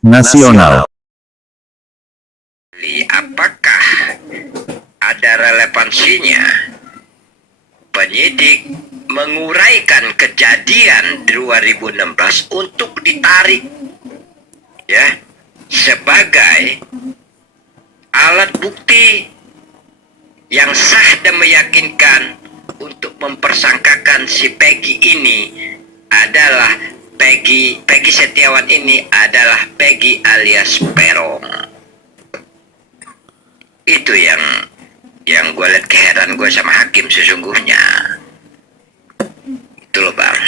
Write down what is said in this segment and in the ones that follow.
nasional. Apakah ada relevansinya penyidik menguraikan kejadian 2016 untuk ditarik ya sebagai alat bukti yang sah dan meyakinkan untuk mempersangkakan si Peggy ini adalah Peggy Setiawan ini adalah Peggy alias Peron. Itu yang gue lihat keheran gue sama hakim sesungguhnya. Itu loh bang.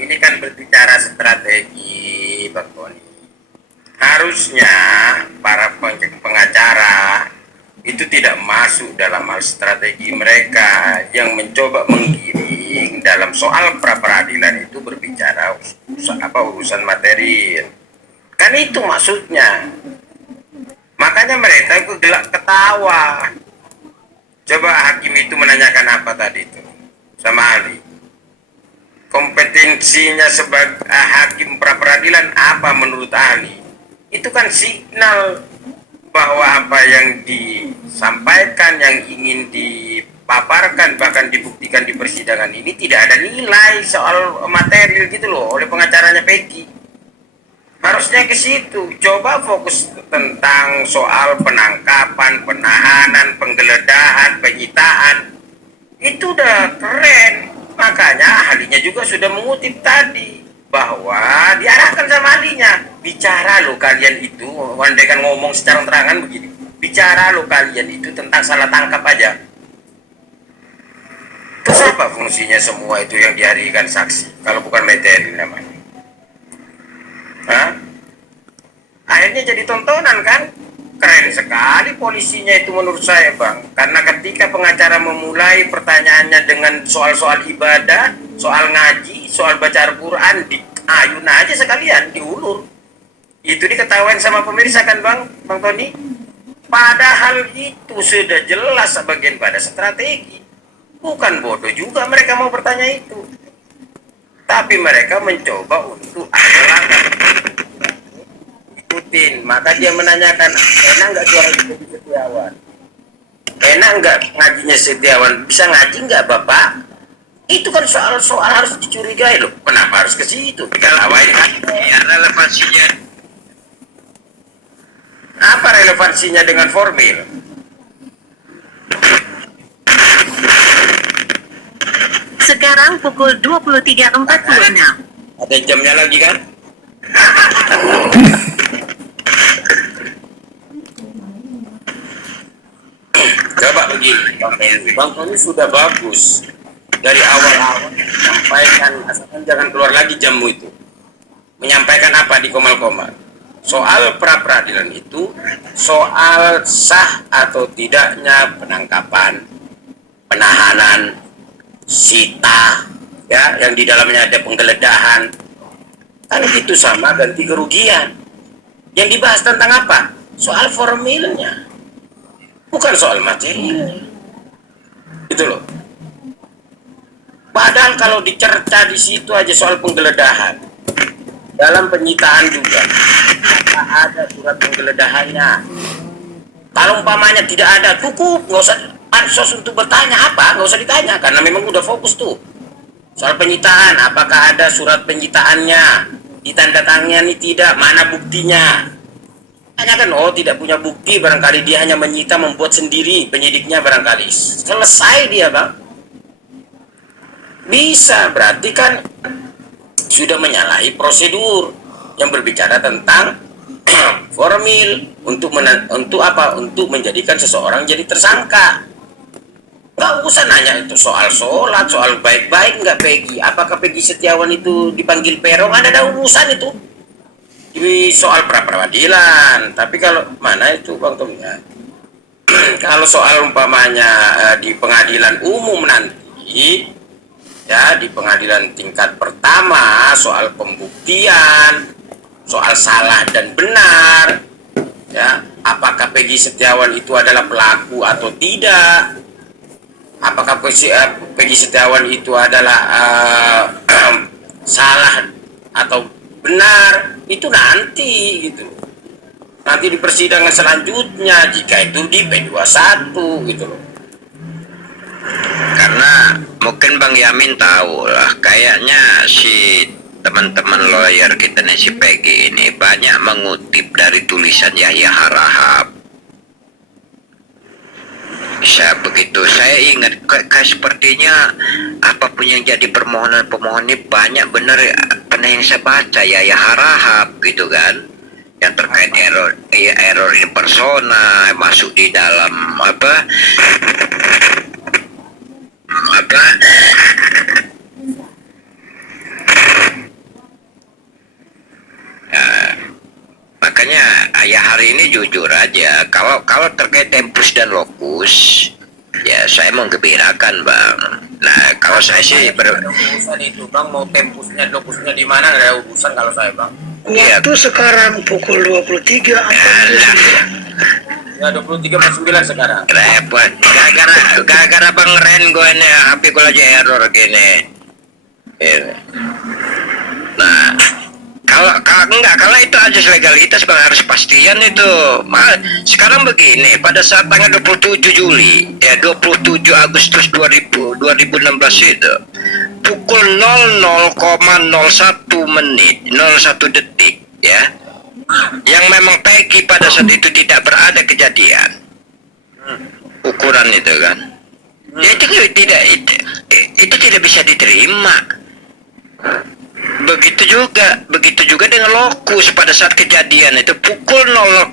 Ini kan berbicara strategi Bang Tony. Harusnya para pengacara itu tidak masuk dalam hal strategi mereka yang mencoba menggiring dalam soal pra-peradilan itu berbicara urusan materi. Kan itu maksudnya. Makanya mereka itu gelak ketawa. Coba hakim itu menanyakan apa tadi itu sama ahli. Kompetensinya sebagai hakim pra-peradilan apa menurut ahli? Itu kan signal bahwa apa yang disampaikan, yang ingin dipaparkan, bahkan dibuktikan di persidangan ini tidak ada nilai soal material gitu loh oleh pengacaranya Peggy. Harusnya ke situ. Coba fokus tentang soal penangkapan, penahanan, penggeledahan, penyitaan. Itu udah keren. Makanya ahlinya juga sudah mengutip tadi bahwa diarahkan sama ahlinya, bicara lo kalian itu, andaikan ngomong secara terangan begini, bicara lo kalian itu tentang salah tangkap aja. Terus apa fungsinya semua itu yang dihadirkan saksi kalau bukan materi namanya? Hah? Akhirnya jadi tontonan kan? Keren sekali polisinya itu menurut saya bang. Karena ketika pengacara memulai pertanyaannya dengan soal-soal ibadah, soal ngaji, soal baca Al-Quran, ayun aja sekalian, diulur. Itu diketahuan sama pemirsa kan bang Tony? Padahal itu sudah jelas sebagian pada strategi. Bukan bodoh juga mereka mau bertanya itu. Tapi mereka mencoba untuk ikutin. Maka dia menanyakan, enak nggak suara Setiawan? Enak nggak ngajinya Setiawan? Bisa ngaji nggak bapak? Itu kan soal-soal harus dicurigai loh. Kenapa harus ke situ? Kalau ya, relevansinya apa relevansinya dengan formil? Sekarang pukul 23.46. Ada jamnya lagi kan? Coba begini, Bang Tony sudah bagus dari awal-awal menyampaikan, asalkan jangan keluar lagi jamu itu. Menyampaikan apa di komal-komal? Soal pra-peradilan itu soal sah atau tidaknya penangkapan, penahanan, sita, ya, yang di dalamnya ada penggeledahan. Kan itu sama ganti kerugian. Yang dibahas tentang apa? Soal formilnya, bukan soal materinya. Itu loh. Padahal kalau dicerca di situ aja soal penggeledahan, dalam penyitaan juga ada surat penggeledahannya. Kalau umpamanya tidak ada, cukup, nggak usah pansos untuk bertanya apa, nggak usah ditanya karena memang udah fokus tuh. Soal penyitaan, apakah ada surat penyitaannya, ditandatangani tidak, mana buktinya? Hanya kan, oh tidak punya bukti, barangkali dia hanya menyita membuat sendiri penyidiknya barangkali. Selesai dia bang. Bisa, berarti kan sudah menyalahi prosedur yang berbicara tentang formil untuk apa? Untuk menjadikan seseorang jadi tersangka. Nggak usah nanya itu soal sholat, soal baik-baik nggak Peggy. Apakah Peggy Setiawan itu dipanggil Peron? Ada urusan itu di soal pra-peradilan. Tapi kalau mana itu Bang Tom ya? Kalau soal umpamanya di pengadilan umum nanti, ya di pengadilan tingkat pertama soal pembuktian, soal salah dan benar, ya apakah Peggy Setiawan itu adalah pelaku atau tidak, apakah Peggy Setiawan itu adalah salah atau benar, itu nanti gitu. Nanti di persidangan selanjutnya jika itu di P21 gitu loh. Karena mungkin Bang Yamin tahu lah, kayaknya si teman-teman lawyer kita nih, si Peggy ini banyak mengutip dari tulisan Yahya Harahap. Saya ingat kayak sepertinya apapun yang jadi permohonan pemohon ini banyak bener pernah yang saya baca Yahya Harahap gitu kan, yang terkait error in persona masuk di dalam apa makanya ayah hari ini jujur aja, kalau terkait tempus dan lokus ya saya menggembirakan Bang. Nah kalau saya sih urusan itu Bang, mau tempusnya lokusnya di mana nggak ada urusan kalau saya Bang. Waktu sekarang pukul 23.49. Ya 23.49 sekarang. repot gara-gara Bang Ren gue nih HP gue lagi error gini. Nah kalau itu aja legalitas Bang, harus pastian itu. Sekarang begini, pada saat tanggal 27 Juli ya 27 Agustus 2016 itu pukul 00,01 menit 01 detik ya, yang memang Peggy pada saat itu tidak berada kejadian ukuran itu kan, ya itu tidak bisa diterima. Begitu juga dengan lokus pada saat kejadian itu pukul 0,01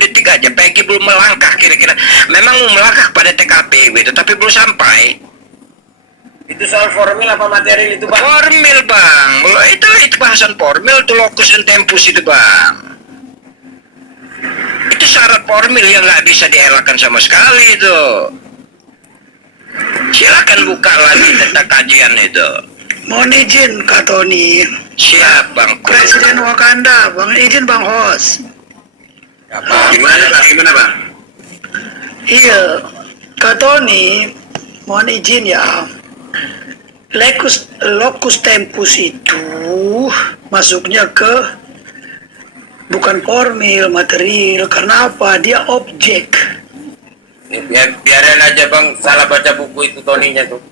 detik aja Peggy belum melangkah, kira-kira memang mau melangkah pada TKP gitu tapi belum sampai. Itu soal formil apa material itu Bang? Formil Bang, itu bahasan formil itu lokus dan tempus itu Bang. Itu syarat formil yang nggak bisa dielakkan sama sekali itu. Silakan buka lagi tentang kajian itu. Mohon izin Kak Tony. Siap Bang. Presiden Wakanda, Bang izin Bang Hos. Gimana Bang? Iya, Kak Tony, mohon izin ya. Locus tempus itu masuknya ke bukan formil, material. Karena apa? Dia objek. Biarin aja Bang, salah baca buku itu Toninya tuh.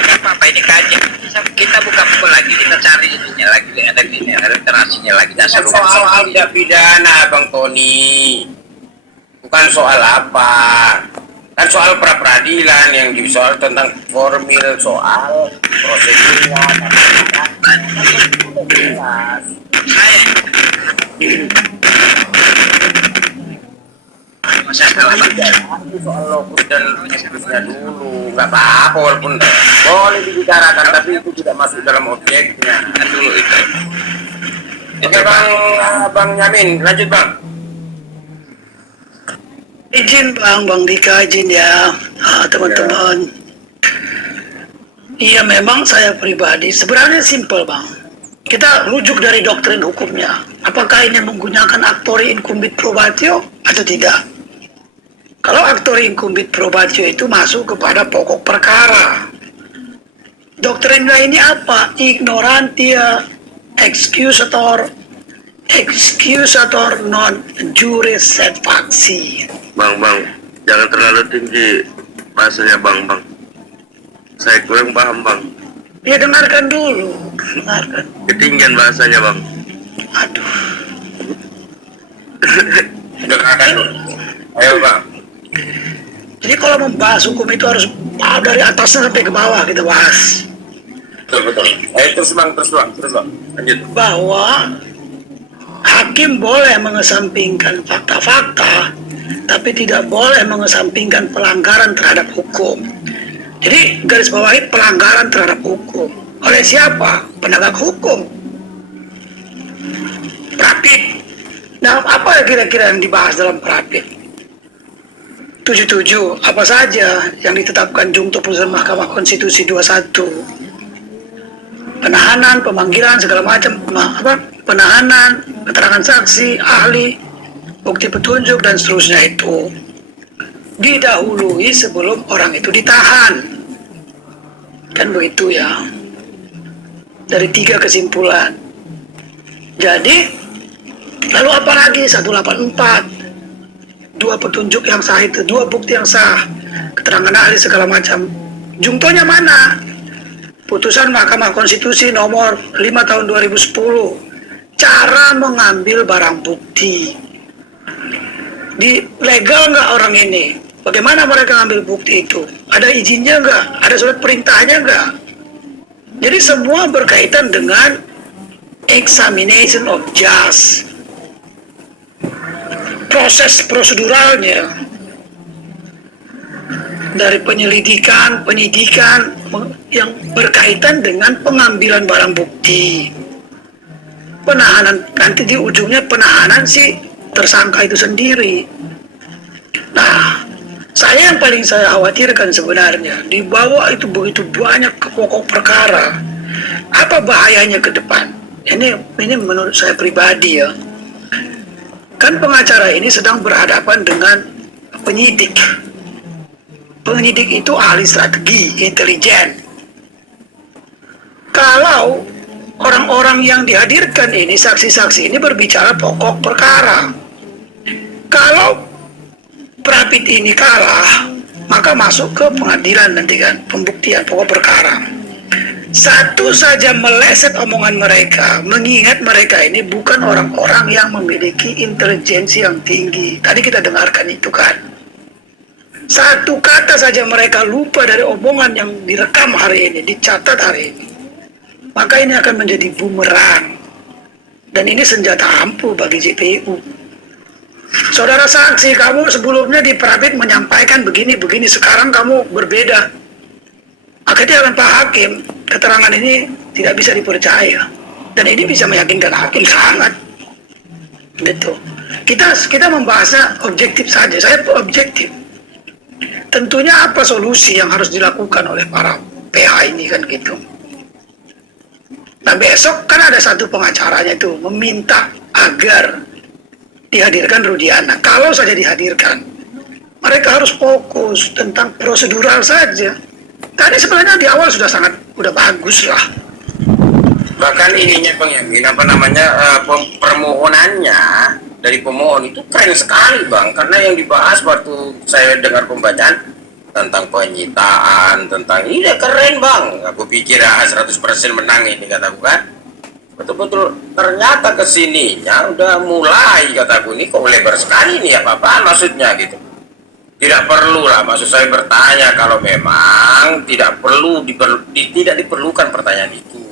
Apa ini kajian? Kita buka buku lagi, kita cari ininya lagi, ada ini, literasinya lagi. Dasar Soal tidak pidana Bang Tony, bukan soal apa, kan soal pra peradilan yang soal tentang formil, soal prosedurnya. Soal lokus dan tempusnya dulu nggak apa-apa, walaupun boleh dibicarakan tapi itu tidak masuk dalam objeknya dulu itu. Oke Bang Yamin, lanjut Bang. Izin Bang Dika, izin ya teman-teman. Iya memang saya pribadi sebenarnya simpel Bang. Kita rujuk dari doktrin hukumnya. Apakah ini menggunakan aktori incumbit probatio atau tidak? Kalau aktori incumbit probatio itu masuk kepada pokok perkara. Doktrinnya ini apa? Ignorantia excusator non juris sed facti. Bang, jangan terlalu tinggi bahasanya Bang. Saya kurang paham Bang. Ya dengarkan dulu, dengarkan. Ketinggian bahasanya Bang. Aduh. Dengarkan dulu. Ayo Bang. Jadi kalau membahas hukum itu harus dari atasnya sampai ke bawah kita bahas. Betul. Ayo terus Bang. Lanjut. Bahwa hakim boleh mengesampingkan fakta-fakta, tapi tidak boleh mengesampingkan pelanggaran terhadap hukum. Jadi garis bawahi pelanggaran terhadap hukum. Oleh siapa? Penegak hukum. Prapit. Nah, apa kira-kira yang dibahas dalam Prapit? 77. Apa saja yang ditetapkan Jungto Putusan Mahkamah Konstitusi 21? Penahanan, pemanggilan, segala macam, penahanan, keterangan saksi, ahli, bukti petunjuk, dan seterusnya itu didahului sebelum orang itu ditahan. Kan begitu ya. Dari 3 kesimpulan. Jadi lalu apa lagi 184? Dua petunjuk yang sah itu, dua bukti yang sah, keterangan ahli segala macam. Jungtonya mana? Putusan Mahkamah Konstitusi nomor 5 tahun 2010. Cara mengambil barang bukti. Di legal nggak orang ini? Bagaimana mereka ambil bukti itu? Ada izinnya nggak? Ada surat perintahnya nggak? Jadi semua berkaitan dengan examination of judge. Proses proseduralnya dari penyelidikan, penyidikan yang berkaitan dengan pengambilan barang bukti, penahanan, nanti di ujungnya penahanan si tersangka itu sendiri. Nah, saya yang paling saya khawatirkan sebenarnya, di bawah itu begitu banyak pokok perkara. Apa bahayanya ke depan? Ini menurut saya pribadi ya. Kan pengacara ini sedang berhadapan dengan penyidik. Penyidik itu ahli strategi, intelijen. Kalau orang-orang yang dihadirkan ini, saksi-saksi ini berbicara pokok perkara. Kalau Prapit ini kalah, maka masuk ke pengadilan nanti kan, pembuktian pokok perkara. Satu saja meleset omongan mereka, mengingat mereka ini bukan orang-orang yang memiliki intelijensi yang tinggi. Tadi kita dengarkan itu kan. Satu kata saja mereka lupa dari omongan yang direkam hari ini, dicatat hari ini. Maka ini akan menjadi bumerang. Dan ini senjata ampuh bagi JPU. Saudara saksi, kamu sebelumnya di Prapit menyampaikan begini-begini, sekarang kamu berbeda. Akhirnya dengan Pak Hakim, keterangan ini tidak bisa dipercaya. Dan ini bisa meyakinkan hakim sangat. Gitu. Kita membahasnya objektif saja. Saya objektif. Tentunya apa solusi yang harus dilakukan oleh para PH ini kan gitu. Nah besok kan ada satu pengacaranya itu meminta agar dihadirkan Rudiana. Kalau saja dihadirkan, mereka harus fokus tentang prosedural saja. Tadi sebenarnya di awal sudah bagus lah. Bahkan ininya Bang Yamin, permohonannya dari pemohon itu keren sekali Bang, karena yang dibahas waktu saya dengar pembacaan tentang penyitaan, tentang ini udah keren Bang. Aku pikir 100% menang ini kataku kan. Betul-betul ternyata kesininya udah mulai kataku ini kok lebar sekali nih apa-apaan maksudnya gitu. Tidak perlu lah, maksud saya bertanya kalau memang tidak diperlukan pertanyaan itu.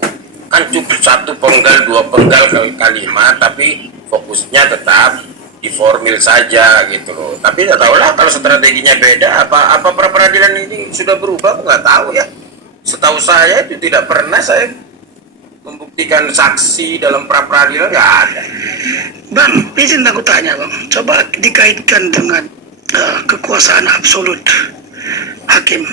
Kan cukup satu penggal, dua penggal kalimat, tapi fokusnya tetap di formil saja gitu loh. Tapi tidak tahu lah kalau strateginya beda, apa pra peradilan ini sudah berubah, nggak tahu ya. Setahu saya itu tidak pernah saya membuktikan saksi dalam pra peradilan, nggak ada. Bang, izin aku tanya Bang, coba dikaitkan dengan kekuasaan absolut hakim.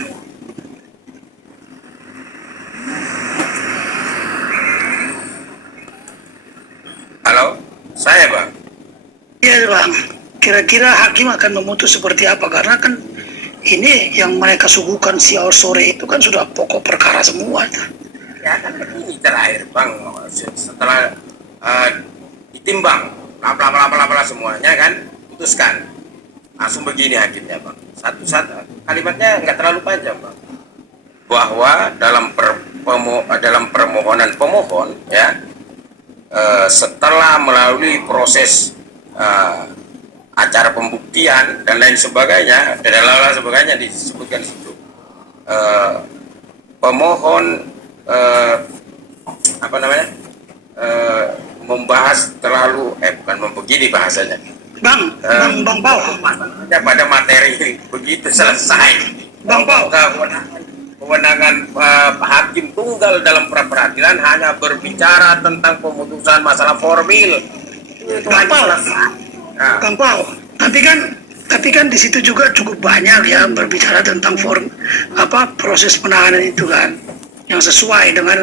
Halo, saya Bang. Iya Bang, kira-kira hakim akan memutus seperti apa? Karena kan ini yang mereka suguhkan siang sore itu kan sudah pokok perkara semua. Ya kan begini terakhir Bang, setelah ditimbang bla semuanya kan putuskan langsung begini hakimnya Bang, satu kalimatnya nggak terlalu panjang Bang, bahwa dalam permohonan pemohon ya setelah melalui proses acara pembuktian dan lain sebagainya disebutkan di situ pemohon membahas terlalu bukan begini bahasanya Bang Pau. Pada materi begitu selesai Bang Pau. Kewenangan hakim tunggal dalam pra peradilan hanya berbicara tentang pemutusan masalah formil. Itu Bang hanya Pau. selesai. Nah, Bang Pau. Tapi kan di situ juga cukup banyak ya berbicara tentang proses penahanan itu kan yang sesuai dengan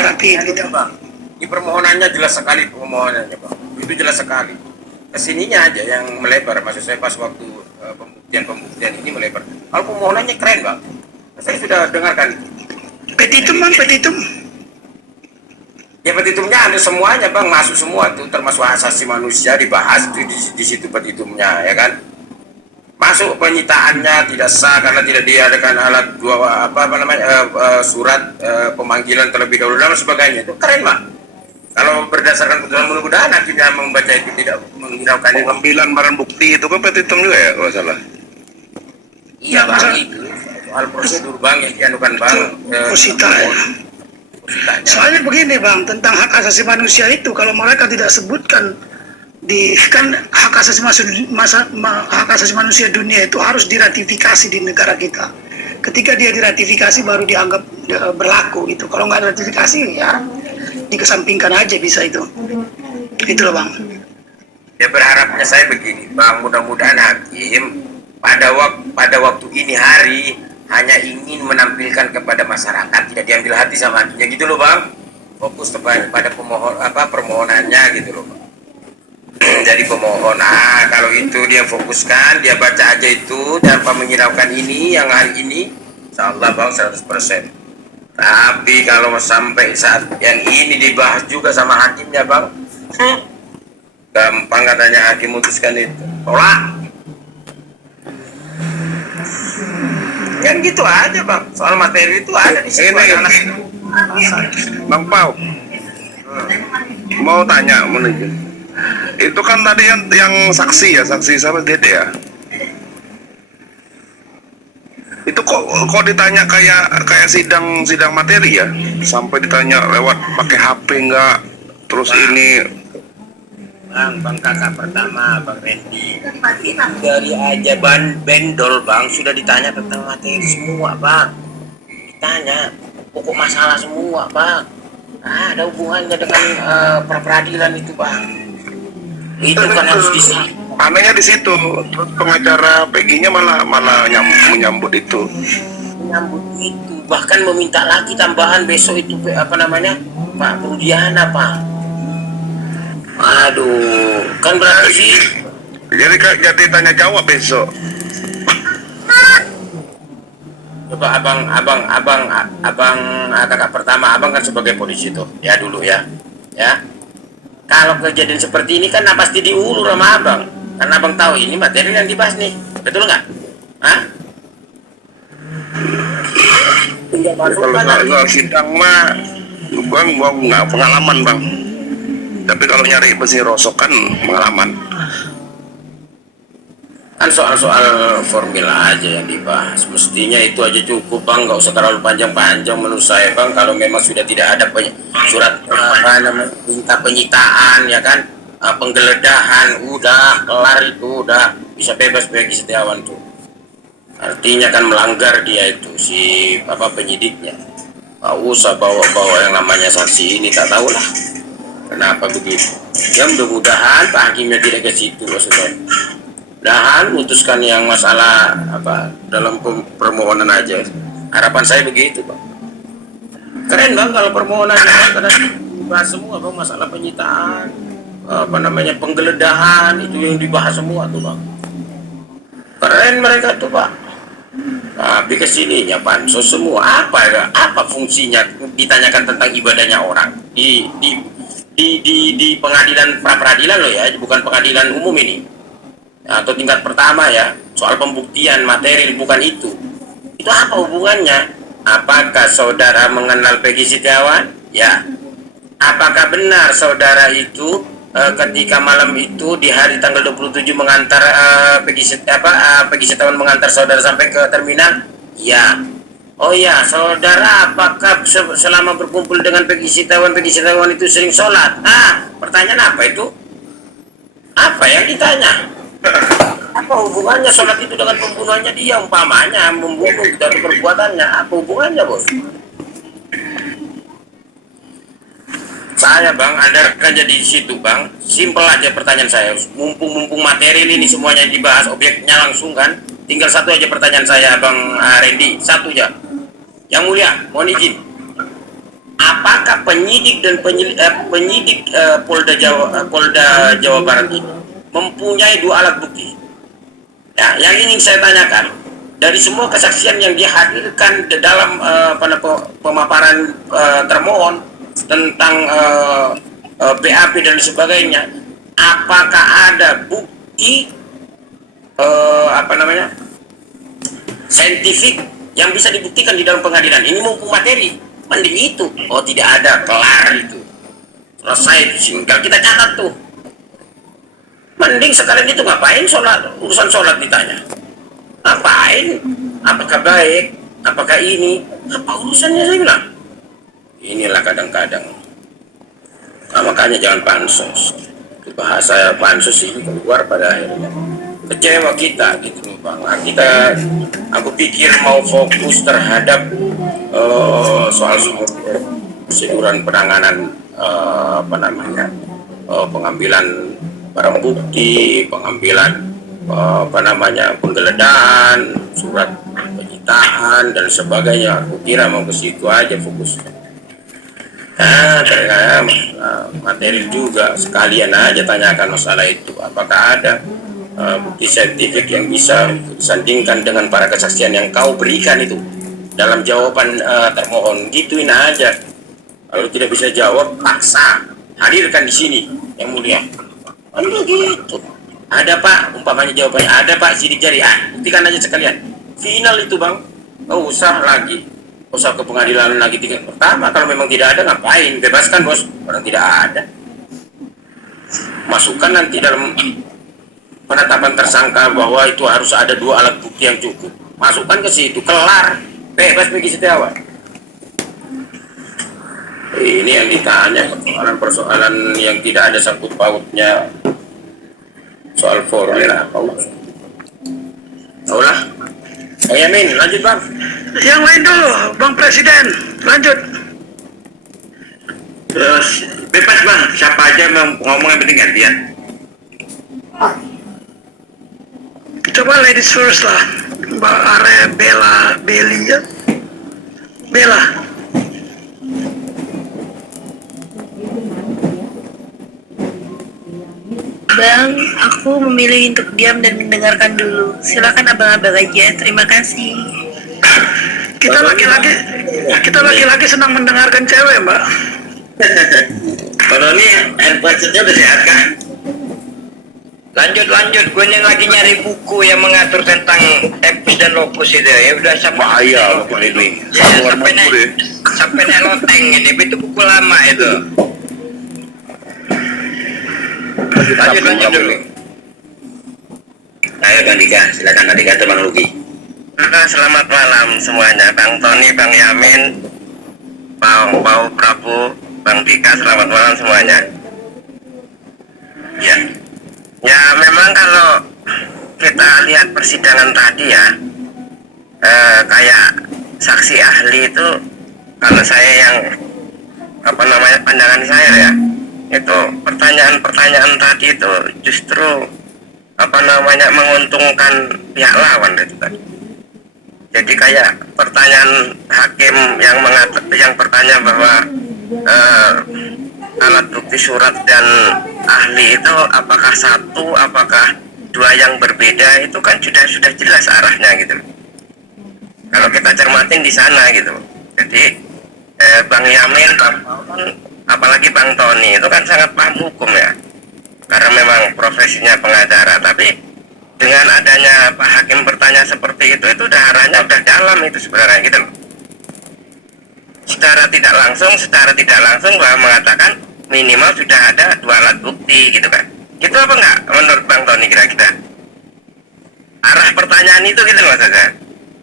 Prapit gitu. Bang. Di permohonannya jelas sekali permohonannya Bang. Itu jelas sekali. Kesininya aja yang melebar, maksud saya pas waktu pembuktian ini melebar. Kalau permohonannya keren Bang, saya sudah dengarkan. Petitum Bang, petitum. Ya petitumnya ada semuanya bang, masuk semua tuh, termasuk hak asasi manusia dibahas tuh di situ petitumnya, ya kan? Masuk penyitaannya tidak sah karena tidak diadakan alat dua surat pemanggilan terlebih dahulu dan sebagainya. Itu keren bang. Kalau berdasarkan putusan, mudah-mudahan hakimnya membaca itu tidak menghiraukan itu. Pengambilan barang bukti itu kan petitum juga ya kalau salah. Iya bang, itu soal prosedur bang yang dianukan bang. Posita ya. Positanya. Soalnya begini bang, tentang hak asasi manusia itu kalau mereka tidak sebutkan di kan hak asasi manusia dunia itu harus diratifikasi di negara kita. Ketika dia diratifikasi baru dianggap berlaku gitu. Kalau nggak ratifikasi ya dikesampingkan aja bisa itu. Itu loh bang. Ya berharapnya saya begini bang, mudah-mudahan hakim pada waktu ini hari hanya ingin menampilkan kepada masyarakat, tidak diambil hati sama hakimnya gitu loh bang. Fokus pada permohonannya gitu loh bang. Jadi pemohon, kalau itu dia fokuskan, dia baca aja itu tanpa menyiraukan ini yang hari ini, insya Allah bang 100%. Tapi kalau sampai saat yang ini dibahas juga sama hakimnya bang, gampang katanya hakim memutuskan itu, tolak. Kan gitu aja bang, soal materi itu ada di situ. Bang Pau, mau tanya menuju. Itu kan tadi yang saksi ya, saksi sama Dede ya. Itu kok ditanya kayak sidang materi ya, sampai ditanya lewat pakai HP enggak, terus ini Bang kakak pertama, Bang Randy, dari aja bendol bang, sudah ditanya tentang materi semua bang, ditanya pokok masalah semua bang. Ada hubungannya dengan peradilan itu bang, itu kan harus disahkan. anehnya di situ. Terus pengacara PG-nya malah menyambut itu. Menyambut itu, bahkan meminta lagi tambahan besok itu Pak Budiana pak. Aduh, kan berarti sih. Jadi tanya jawab besok. Coba abang kakak pertama, abang kan sebagai polisi tuh, ya dulu ya. Kalau kejadian seperti ini kan pasti diulur sama abang, karena abang tahu ini materi yang dibahas nih, betul nggak? Kalau sidang mah, gua nggak pengalaman bang. Tapi kalau nyari besi rosok kan pengalaman. Kan soal formula aja yang dibahas, mestinya itu aja cukup bang, nggak usah terlalu panjang-panjang menurut saya bang. Kalau memang sudah tidak ada surat minta penyitaan ya kan, penggeledahan, udah kelar itu, udah bisa bebas bagi Setiawan tuh. Artinya kan melanggar dia itu si penyidiknya, nggak usah bawa yang namanya saksi ini, tak tahu lah kenapa begitu. Ya mudah-mudahan Pak Hakimnya tidak ke situ maksudnya. Mudah-mudahan memutuskan yang masalah dalam permohonan aja. Harapan saya begitu bang. Keren bang kalau permohonannya karena dibahas semua bang, masalah penyitaan, penggeledahan itu yang dibahas semua tuh bang. Keren mereka tuh pak. Tapi kesininya pansos semua apa fungsinya, ditanyakan tentang ibadahnya orang di pengadilan pra-peradilan loh ya, bukan pengadilan umum ini atau tingkat pertama ya, soal pembuktian materi, bukan itu apa hubungannya? Apakah saudara mengenal Peggy Setiawan? Ya. Apakah benar saudara itu ketika malam itu di hari tanggal 27 mengantar Peggy Setiawan mengantar saudara sampai ke terminal? Ya. Oh ya, saudara apakah selama berkumpul dengan Peggy Setiawan itu sering sholat? Pertanyaan apa itu? Apa yang ditanya? Apa hubungannya sholat itu dengan pembunuhannya dia, umpamanya membunuh dari perbuatannya? Apa hubungannya bos? Saya bang, Anda kan jadi di situ bang. Simpel aja pertanyaan saya. Mumpung materi ini semuanya dibahas, objeknya langsung kan. Tinggal satu aja pertanyaan saya bang Randy, satu aja. Yang mulia, mohon izin. Apakah penyidik dan penyidik Polda Jawa Barat ini mempunyai dua alat bukti? Ya, yang ingin saya tanyakan, dari semua kesaksian yang dihadirkan dalam pemaparan termohon, tentang BAP dan sebagainya, apakah ada bukti saintifik yang bisa dibuktikan di dalam pengadilan? Ini mumpung materi, mending itu. Oh, tidak ada, kelar itu, selesai, tinggal kita catat tuh. Mending sekalian itu ngapain urusan sholat ditanya, ngapain, apakah baik, apakah ini, apa urusannya, saya bilang. Inilah kadang-kadang, makanya jangan pansos. Bahasa pansos ini keluar pada akhirnya kecewa kita gitu Bang. Aku pikir mau fokus terhadap soal proseduran penanganan pengambilan barang bukti, pengambilan penggeledahan, surat penyitaan dan sebagainya. Aku kira mau ke situ aja fokusnya. Ternyata materi juga, sekalian aja tanyakan masalah itu, apakah ada bukti saintifik yang bisa disandingkan dengan para kesaksian yang kau berikan itu dalam jawaban termohon. Gituin aja. Kalau tidak bisa jawab, paksa hadirkan di sini yang mulia. Gitu. Ada Pak, umpamanya jawabannya ada Pak, sidik jari, buktikan aja sekalian. Final itu Bang, nggak usah lagi. Usah ke pengadilan lagi tingkat pertama. Kalau memang tidak ada, ngapain? Bebaskan bos, orang tidak ada. Masukkan nanti dalam penetapan tersangka bahwa itu harus ada 2 alat bukti yang cukup. Masukkan ke situ, kelar, bebas Peggy Setiawan. Ini yang ditanya, persoalan yang tidak ada sangkut pautnya soal formil apa? Taulah. Bang Yamin, lanjut Bang. Yang lain dulu, Bang Presiden, lanjut. Terus bebas Bang, siapa aja mau ngomong, yang penting gantian. Coba ladies first lah, Mbak Are, Beli ya. Bella. Bang, aku memilih untuk diam dan mendengarkan dulu. Silakan abang-abang aja. Terima kasih. Kita laki-laki senang mendengarkan cewek, Mbak. Kalau ini handphonenya udah sehat kan? Lanjut, gue ini lagi nyari buku yang mengatur tentang epis dan lopus itu ya. Udah Bahaya Bapak ini. Ya, Saluran mampu deh. sampai naik loteng ini, itu buku lama itu. Lanjut dulu. Ayo Bang Dika, silakan Bang Dika atau Bang Luki. Selamat malam semuanya, Bang Tony, Bang Yamin, Bang Pau Prabu, Bang Dika, selamat malam semuanya. Ya memang kalau kita lihat persidangan tadi ya, kayak saksi ahli itu, kalau saya yang pandangan saya ya, itu pertanyaan tadi itu justru menguntungkan pihak lawan itu tadi. Jadi kayak pertanyaan hakim yang bertanya bahwa alat bukti surat dan ahli itu apakah satu, apakah 2 yang berbeda, itu kan sudah jelas arahnya gitu. Kalau kita cermatin di sana gitu. Jadi Bang Yamin, apalagi Bang Tony itu kan sangat paham hukum ya, karena memang profesinya pengacara. Tapi dengan adanya Pak Hakim bertanya seperti itu udah arahnya udah dalam itu sebenarnya gitu loh. Secara tidak langsung bahwa mengatakan minimal sudah ada 2 alat bukti gitu kan. Gitu apa enggak menurut Bang Tony kira-kira? Arah pertanyaan itu gitu loh saja.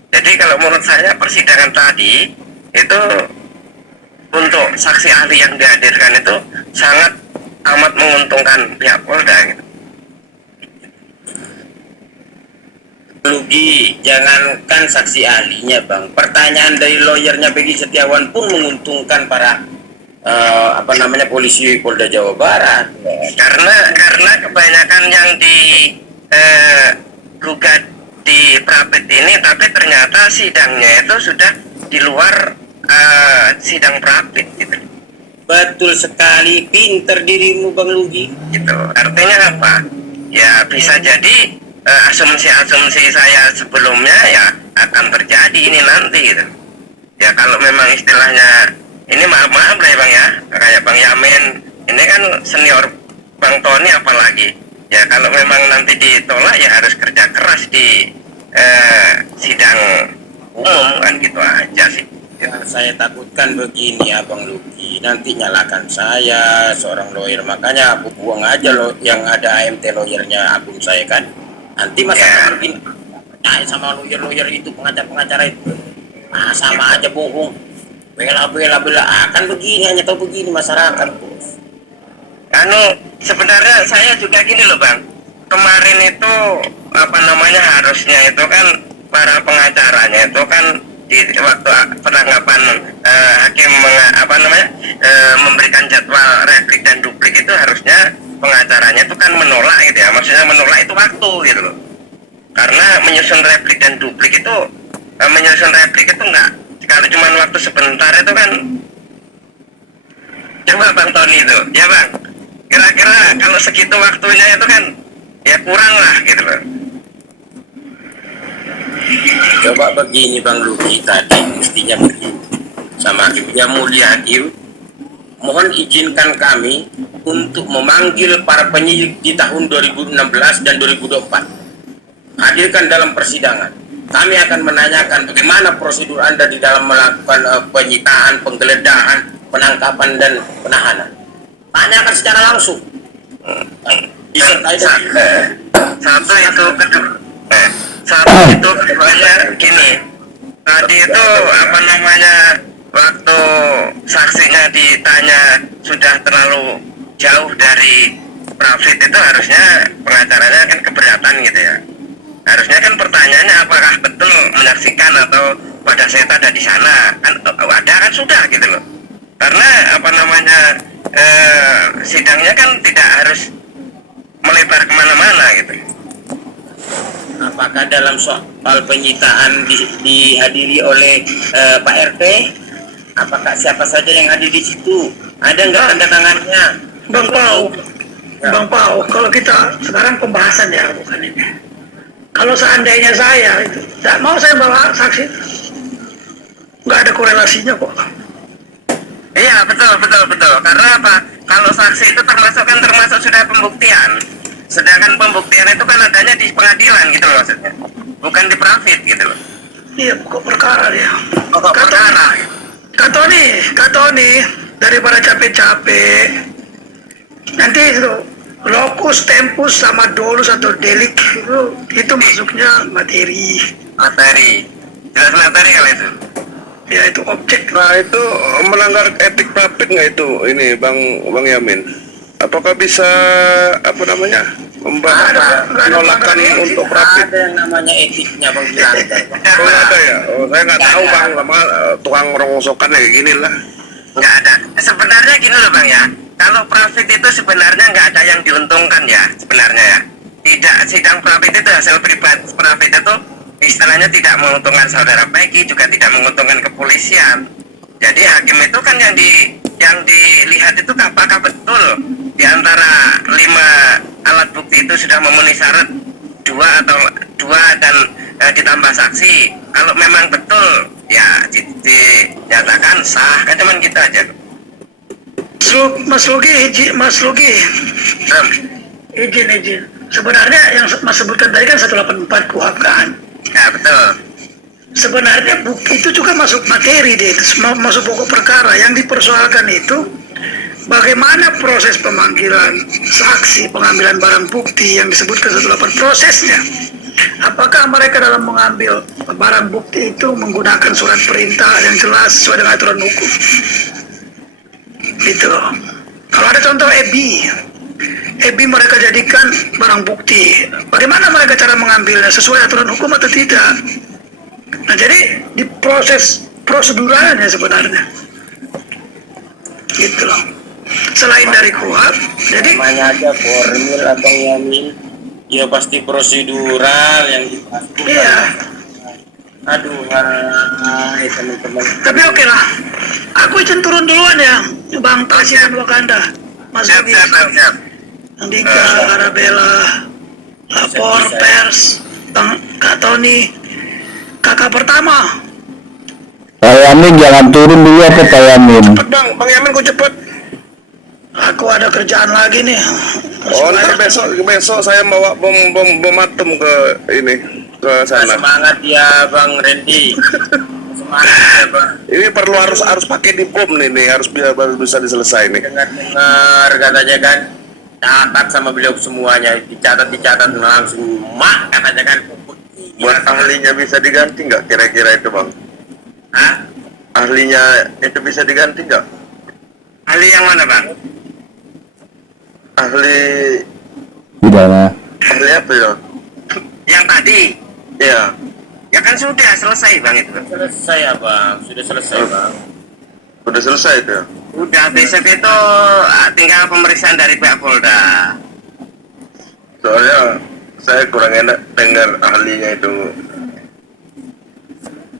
Jadi kalau menurut saya persidangan tadi itu untuk saksi ahli yang dihadirkan itu sangat amat menguntungkan pihak Polda gitu. Lugi, jangankan saksi ahlinya Bang, pertanyaan dari lawyernya Peggy Setiawan pun menguntungkan para polisi Polda Jawa Barat. Karena kebanyakan yang gugat di Prapit ini, tapi ternyata sidangnya itu sudah di luar sidang Prapit gitu. Betul sekali, pinter dirimu Bang Lugi. Gitu. Artinya apa? Ya bisa jadi asumsi-asumsi saya sebelumnya ya akan terjadi ini nanti gitu. Ya kalau memang istilahnya ini maaf maaf lah ya Bang ya, kayak Bang Yamin ini kan senior Bang Tony apalagi ya, kalau memang nanti ditolak ya harus kerja keras di sidang umum kan, gitu aja sih. Yang saya takutkan begini Abang Luki, nanti nyalakan saya seorang lawyer, makanya aku buang aja loh yang ada AMT lawyernya akun saya kan. Nanti masyarakat begini percaya sama lawyer itu, pengacara itu, nah, sama aja bohong, bela akan begini, hanya tahu begini masyarakat bos. Sebenarnya saya juga gini loh Bang, kemarin itu apa namanya, harusnya itu kan para pengacaranya itu kan di waktu penanggapan hakim memberikan jadwal replik dan duplik itu harusnya pengacaranya itu kan menolak gitu ya, maksudnya menolak itu waktu gitu loh, karena menyusun replik dan duplik itu enggak, kalau cuma waktu sebentar itu kan, coba Bang Tony itu ya Bang, kira-kira kalau segitu waktunya itu kan ya kurang lah gitu loh. Coba begini Bang Luki, tadi mestinya begini sama Hakim yang mulia Hakim, mohon izinkan kami untuk memanggil para penyidik di tahun 2016 dan 2024 hadirkan dalam persidangan. Kami akan menanyakan bagaimana prosedur Anda di dalam melakukan penyitaan, penggeledahan, penangkapan dan penahanan. Tanyakan secara langsung. Satu itu keduanya gini, tadi itu apa namanya, waktu saksinya ditanya sudah terlalu jauh dari Pravid itu harusnya pengacaranya kan keberatan gitu ya, harusnya kan pertanyaannya apakah betul menyaksikan atau pada saat ada di sana kan, ada kan sudah gitu loh, karena apa namanya sidangnya kan tidak harus melebar kemana-mana gitu. Apakah dalam soal penyitaan dihadiri oleh Pak RT? Apakah siapa saja yang hadir di situ? Ada nggak tanda tangannya? Bang Pau, kalau kita sekarang pembahasan ya, bukan ini. Kalau seandainya saya itu, tidak mau saya bawa saksi, nggak ada korelasinya kok. Iya betul. Karena apa? Kalau saksi itu termasuk sudah pembuktian. Sedangkan pembuktian itu kan adanya di pengadilan gitu loh maksudnya, bukan di Pravid gitu loh. Iya, pokok perkara dia. Pokok perkara. Kak Tony, daripada capek-capek, nanti itu lokus tempus sama dolus atau delik itu masuknya materi. Jelas materi kalau itu. Ya itu objek. Nah itu melanggar etik Pravid nggak itu ini Bang Yamin? Apakah bisa apa namanya menolakkan untuk Pravid? Ada yang namanya etiknya Bang Gilang. Oh ada ya? Oh, saya nggak tahu Bang, sama tukang rongsokan kayak gini lah. Nggak ada. Sebenarnya gini loh Bang ya, kalau Pravid itu sebenarnya nggak ada yang diuntungkan ya sebenarnya ya. Tidak, sidang Pravid itu hasil pribadi Pravid itu istilahnya tidak menguntungkan saudara Peggy, juga tidak menguntungkan kepolisian. Jadi hakim itu kan yang dilihat itu apakah betul di antara 5 alat bukti itu sudah memenuhi syarat dua dan ditambah saksi. Kalau memang betul ya dinyatakan sah, kan cuman gitu aja. Mas Lugi, izin. Sebenarnya yang Mas sebutkan tadi kan 184 KUHP kan? Ya betul. Sebenarnya bukti itu juga masuk materi deh, masuk pokok perkara. Yang dipersoalkan itu bagaimana proses pemanggilan saksi, pengambilan barang bukti yang disebutkan 184 prosesnya. Apakah mereka dalam mengambil barang bukti itu menggunakan surat perintah yang jelas sesuai dengan aturan hukum? Gitu. Kalau ada contoh EBI mereka jadikan barang bukti. Bagaimana mereka cara mengambilnya, sesuai aturan hukum atau tidak? Nah jadi di proses proseduralnya sebenarnya gitu loh. Selain dari KUHP, jadi namanya aja formil atau Yamin, ya pasti prosedural yang dipasang. iya. Aduh, teman-teman. Tapi oke lah, aku izin turun duluan ya, Bang Tasir dan Wakanda, Mas Siap. Lugi, Andika, Arabella, lapor pers, Kak Tony, kakak pertama, Pak Yamin jangan turun dulu apa Pak Yamin? Cepet Bang Yamin kok cepet. Aku ada kerjaan lagi nih. Oh, ntar besok saya bawa bom atom ke ini, ke sana. Semangat ya Bang Randy. Semangat ya Bang. Ini perlu harus pakai di bom nih, harus bisa diselesai nih. Dengar katanya kan, catat sama beliau semuanya, dicatat langsung mak katanya kan. Buat ahlinya bisa diganti nggak kira-kira itu Bang? Hah? Ahlinya itu bisa diganti nggak? Ahli yang mana Bang? Ahli Pidana. apa ya? Yang tadi. Ya. Ya kan sudah selesai Bang itu. Selesai ya Bang, sudah selesai Bang. Udah selesai itu ya? Udah besok itu tinggal pemeriksaan dari pihak Polda. Soalnya saya kurang enak dengar ahlinya itu.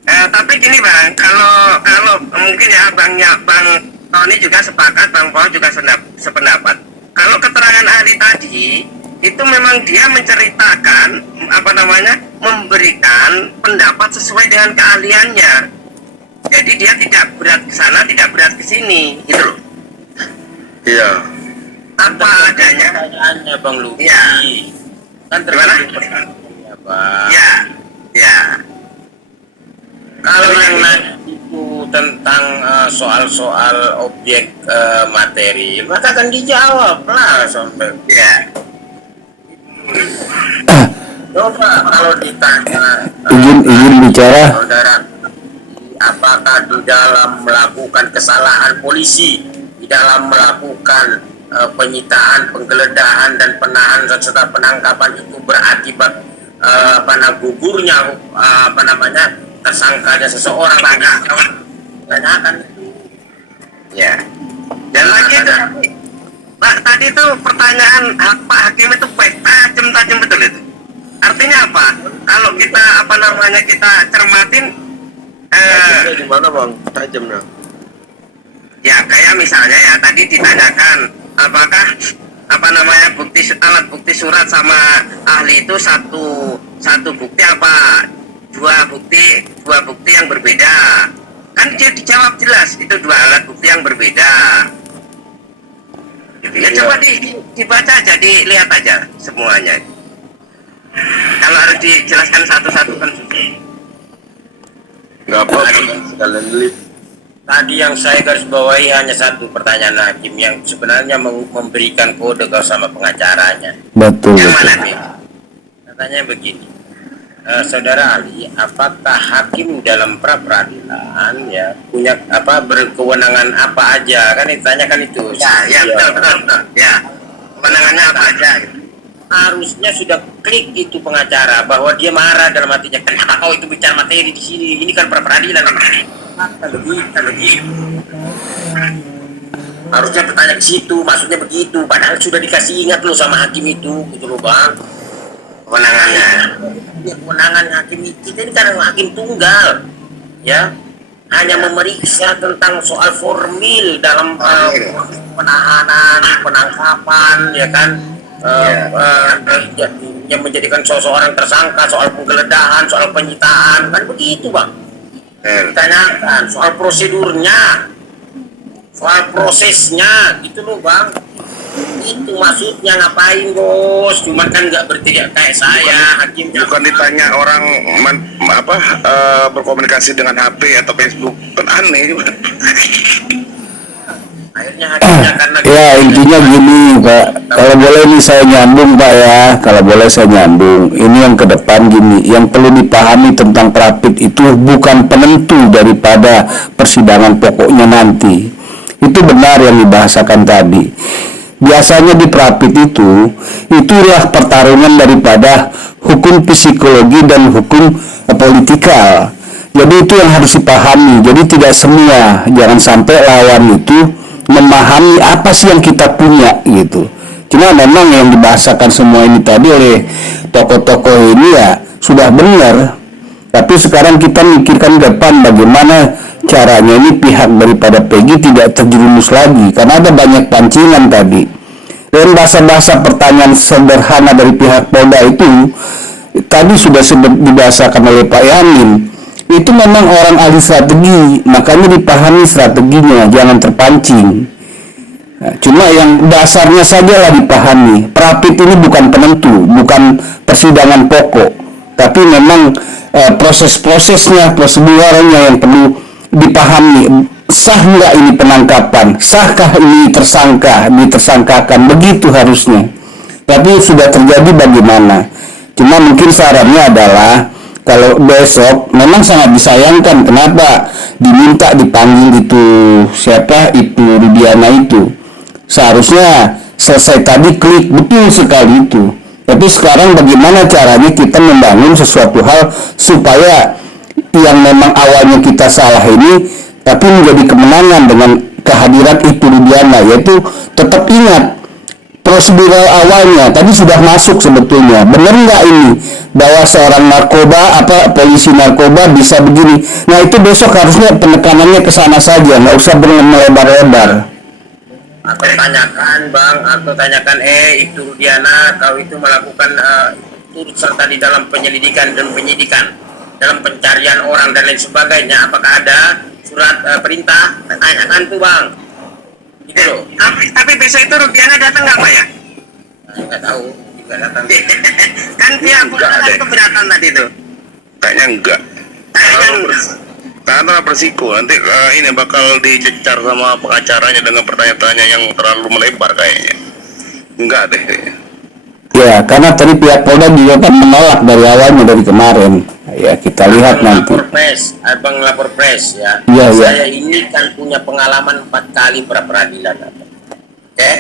Tapi gini Bang, kalau mungkin ya Bang Tony juga sepakat, Bang Paul juga sependapat. Kalau keterangan ahli tadi itu memang dia menceritakan memberikan pendapat sesuai dengan keahliannya. Jadi dia tidak berat ke sana, tidak berat ke sini, gitu loh. Iya. Apa adanya. Pertanyaannya Bang Luki. Iya. Kan tergantung pertanyaannya Bang. Ya, ya. Kalau yang nanya itu tentang soal-soal objek materi, maka akan dijawab lah sampai. Ya. Coba kalau ditanya Izin bicara. saudara, apakah di dalam melakukan kesalahan polisi, di dalam melakukan penyitaan, penggeledahan dan penahanan serta penangkapan itu berakibat gugurnya tersangkanya seseorang, tanyakan. Ya. Dan lagi itu, Pak, tadi itu pertanyaan Pak Hakim itu baik tajam betul itu. Artinya apa? Kalau kita kita cermatin, Tajamnya di mana Bang? Tajamnya. ya kayak misalnya ya tadi ditanyakan apakah alat bukti surat sama ahli itu satu bukti apa dua bukti yang berbeda. Kan dia dijawab jelas itu dua alat bukti yang berbeda. Gitu ya, coba dibaca aja, dilihat aja semuanya. Kalau harus dijelaskan satu-satu kan susah. Nggak apa-apa sekalian beli. Tadi yang saya garis bawahi hanya satu pertanyaan hakim yang sebenarnya memberikan kode ke sama pengacaranya. Betul. Yang mana nih? Katanya begini, saudara ahli, apakah hakim dalam pra peradilan ya punya berkewenangan apa aja, kan ditanyakan itu. Ya, betul. Ya, kewenangannya apa aja? Harusnya sudah klik itu pengacara bahwa dia marah dalam hatinya, kenapa kau itu bicara materi di sini, ini kan pra peradilan. Lebih. Harusnya bertanya ke situ, maksudnya begitu, padahal sudah dikasih ingat loh sama hakim itu, gitu loh Bang. Kewenangannya. Ya, kewenangan hakim kita ini kan hakim tunggal, ya, hanya memeriksa tentang soal formil dalam penahanan, penangkapan, ya kan, yang menjadikan seseorang tersangka, soal penggeledahan, soal penyitaan, kan begitu Bang. Ditanyakan soal prosedurnya, soal prosesnya, gitu loh Bang. Itu maksudnya ngapain Bos? Cuman kan nggak bertindak kayak saya, hakim. Bukan ditanya orang berkomunikasi dengan HP atau Facebook, kan aneh. Akhirnya hakimnya karena Ya intinya gini Pak, kalau boleh nih saya nyambung Pak ya, kalau boleh saya nyambung. Ini yang ke depan gini, yang perlu dipahami tentang Prapit itu bukan penentu daripada persidangan pokoknya nanti. Itu benar yang dibahasakan tadi. Biasanya di Prapit itulah pertarungan daripada hukum psikologi dan hukum politikal. Jadi itu yang harus dipahami. Jadi tidak semua, jangan sampai lawan itu memahami apa sih yang kita punya gitu. Cuma memang yang dibahasakan semua ini tadi oleh tokoh-tokoh ini ya sudah benar. Tapi sekarang kita mikirkan depan bagaimana caranya ini pihak daripada Peggy tidak terjerumus lagi, karena ada banyak pancingan tadi. Dan bahasa-bahasa pertanyaan sederhana dari pihak Polda itu tadi sudah dibahasakan oleh Pak Yamin. itu memang orang ahli strategi, makanya dipahami strateginya, jangan terpancing. Nah, cuma yang dasarnya sajalah dipahami. Prapit ini bukan penentu, bukan persidangan pokok, tapi memang proses-prosesnya, prosedurnya yang perlu dipahami. Sah nggak ini penangkapan? Sahkah ini tersangka, ditersangkakan? Begitu harusnya. Tapi sudah terjadi bagaimana? Cuma mungkin sarannya adalah kalau besok memang sangat disayangkan kenapa diminta dipanggil itu siapa itu Rudiana itu. Seharusnya selesai tadi klik, betul sekali itu. Tapi sekarang bagaimana caranya kita membangun sesuatu hal supaya yang memang awalnya kita salah ini tapi menjadi kemenangan dengan kehadiran itu Rudiana, yaitu tetap ingat prosedural awalnya tadi sudah masuk sebetulnya. Benar nggak ini bahwa seorang narkoba polisi narkoba bisa begini? Nah itu besok harusnya penekanannya ke sana saja, nggak usah melebar-lebar. Atau tanyakan bang, atau tanyakan itu Rudiana, kau itu melakukan turut serta di dalam penyelidikan dan penyidikan, dalam pencarian orang dan lain sebagainya, apakah ada surat perintah? Tanyakan tuh bang, gitu loh. Tapi besok itu Rudiana datang nggak Pak ya? Nggak tahu, nggak datang. Kan dia keberatan tadi tuh. Kayaknya enggak. Karena bersiko nanti ini bakal dicecar sama pengacaranya dengan pertanyaan-pertanyaan yang terlalu melebar kayaknya. Enggak deh. Ya, karena tadi pihak Polda juga kan menolak dari awalnya dari kemarin. Ya, kita lihat nanti. Abang lapor pres ya. Iya, iya. Saya ini kan punya pengalaman 4 kali peradilan. Oke.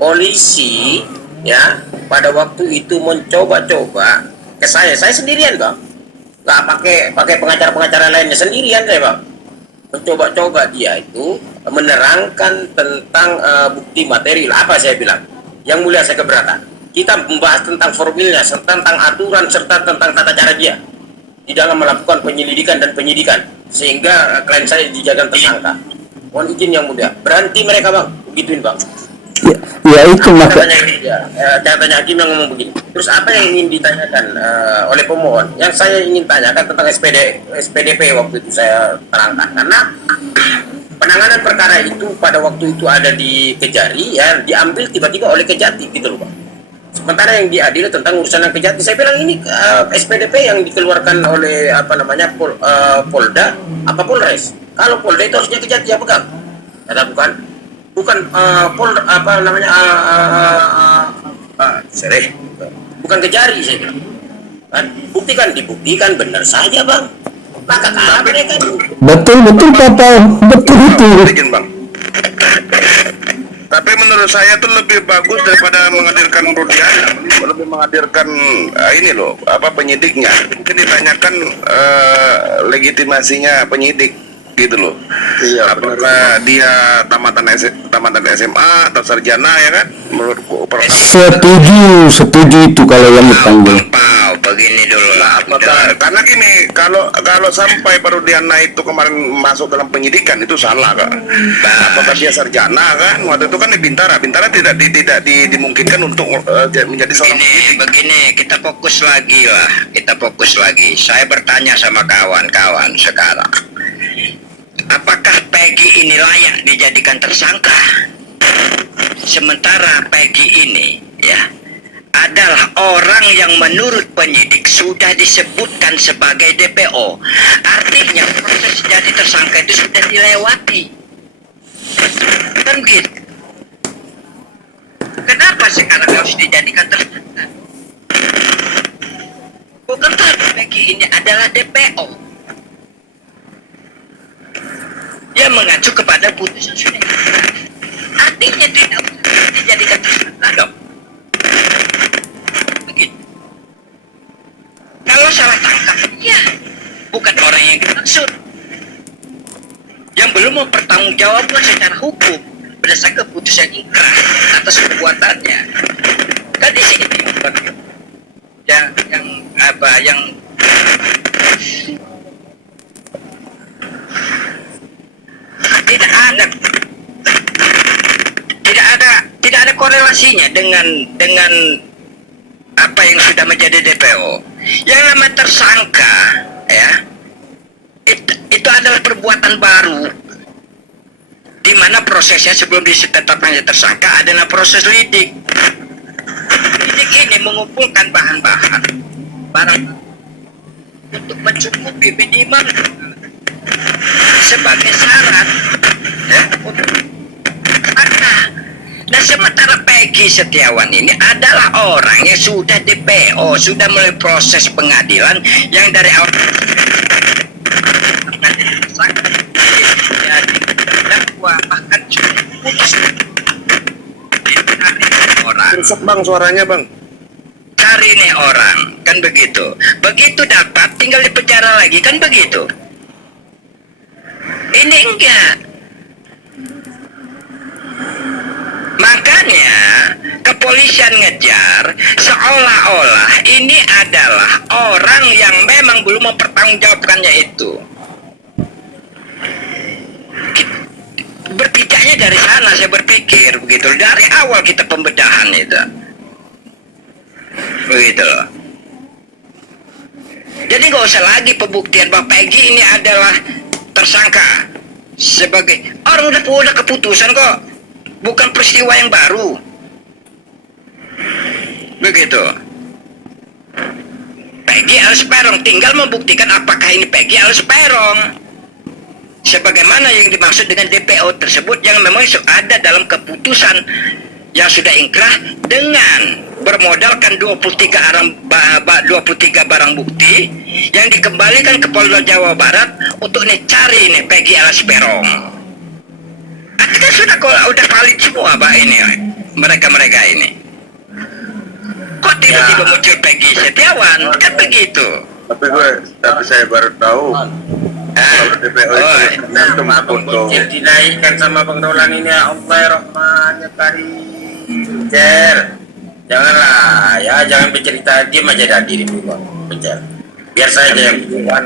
Polisi ya pada waktu itu mencoba-coba ke saya sendirian bang. Nggak pakai pengacara-pengacara lainnya, sendirian saya bang. Mencoba-coba dia itu menerangkan tentang bukti material. Apa saya bilang? Yang mulia saya keberatan. Kita membahas tentang formilnya, tentang aturan serta tentang tata cara dia di dalam melakukan penyelidikan dan penyidikan, sehingga klien saya dijadikan tersangka. Mohon izin yang mulia, berhenti mereka bang, begituin bang. Ya itu maka Catanya hakim yang ngomong begini. Terus apa yang ingin ditanyakan oleh pemohon? Yang saya ingin tanyakan tentang SPDP waktu itu saya terangkan, karena penanganan perkara itu pada waktu itu ada di Kejari ya, diambil tiba-tiba oleh Kejati gitu loh bang. Sementara yang diadili tentang urusan yang Kejati, saya bilang ini SPDP yang dikeluarkan oleh Polda apa Polres. Kalau Polda itu harusnya Kejati yang pegang. Kata bukan bukan Kejari, saya bilang. Kan dibuktikan benar saja bang, maka kalah mereka. betul Papa, betul itu. Izin bang. Tapi menurut saya tuh lebih bagus daripada menghadirkan Rudiana, lebih menghadirkan ini loh, penyidiknya. Mungkin ditanyakan legitimasinya penyidik gitu loh. Iya, apakah dia tamatan SMA atau sarjana ya kan? Menurutku Setuju itu kalau yang dipanggil. Begini dulu lah. Karena gini, kalau sampai Rudiana itu kemarin masuk dalam penyidikan itu salah kan? Apakah dia sarjana kan? Waktu itu kan di Bintara tidak dimungkinkan untuk menjadi seorang penyidik. Begini, kita fokus lagi. Saya bertanya sama kawan-kawan sekarang. Apakah Peggy ini layak dijadikan tersangka? Sementara Peggy ini ya adalah orang yang menurut penyidik sudah disebutkan sebagai DPO. Artinya proses jadi tersangka itu sudah dilewati. Kan gitu. Kenapa sekarang harus dijadikan tersangka? Bukankah Peggy ini adalah DPO? Dia mengacu kepada putusan sudah. Artinya tidak dijadikan tersangka dong. Begitu. Kalau salah tangkap, ya bukan orang yang dimaksud. Yang belum mempertanggungjawabkan secara hukum berdasarkan keputusan ingkrah atas perbuatannya. Kan di sini yang tidak ada korelasinya dengan apa yang sudah menjadi DPO. Yang namanya tersangka ya itu adalah perbuatan baru, di mana prosesnya sebelum ditetapkan tersangka adalah proses lidik. Lidik ini mengumpulkan bahan-bahan barang untuk mencukupi minimal sebagai syarat ya, untuk tersangka. Nah, sementara Peggy Setiawan ini adalah orang yang sudah DPO, sudah melalui proses pengadilan yang dari awal dakwa bahkan sudah putus orang. Rusak bang suaranya bang. Cari nih orang, kan begitu. Begitu dapat tinggal di penjara lagi, kan begitu. Ini enggak. Makanya kepolisian ngejar seolah-olah ini adalah orang yang memang belum mempertanggungjawabkannya itu. Berpijaknya dari sana, saya berpikir begitu dari awal kita pembedahan itu, begitu loh. Jadi nggak usah lagi pembuktian bahwa Peggy ini adalah tersangka sebagai orang udah keputusan kok, bukan peristiwa yang baru, begitu. Peggy alias Peron, tinggal membuktikan apakah ini Peggy alias Peron sebagaimana yang dimaksud dengan DPO tersebut yang memang ada dalam keputusan yang sudah ingkrah dengan bermodalkan 23 barang bukti yang dikembalikan ke Polda Jawa Barat untuk cari nih Peggy alias Peron. Kan udah valid semua Pak ini mereka ini. Kok tiba-tiba muncul Peggy Setiawan? Kan begitu. Tapi saya baru tahu kalau DPO itu nanti untuk dinaikkan sama pengelolaan ini, ya Allah Rahman ya Karim. Janganlah ya, jangan bercerita, diam aja dah dirimu bang, penjara. Biar saya aja yang kan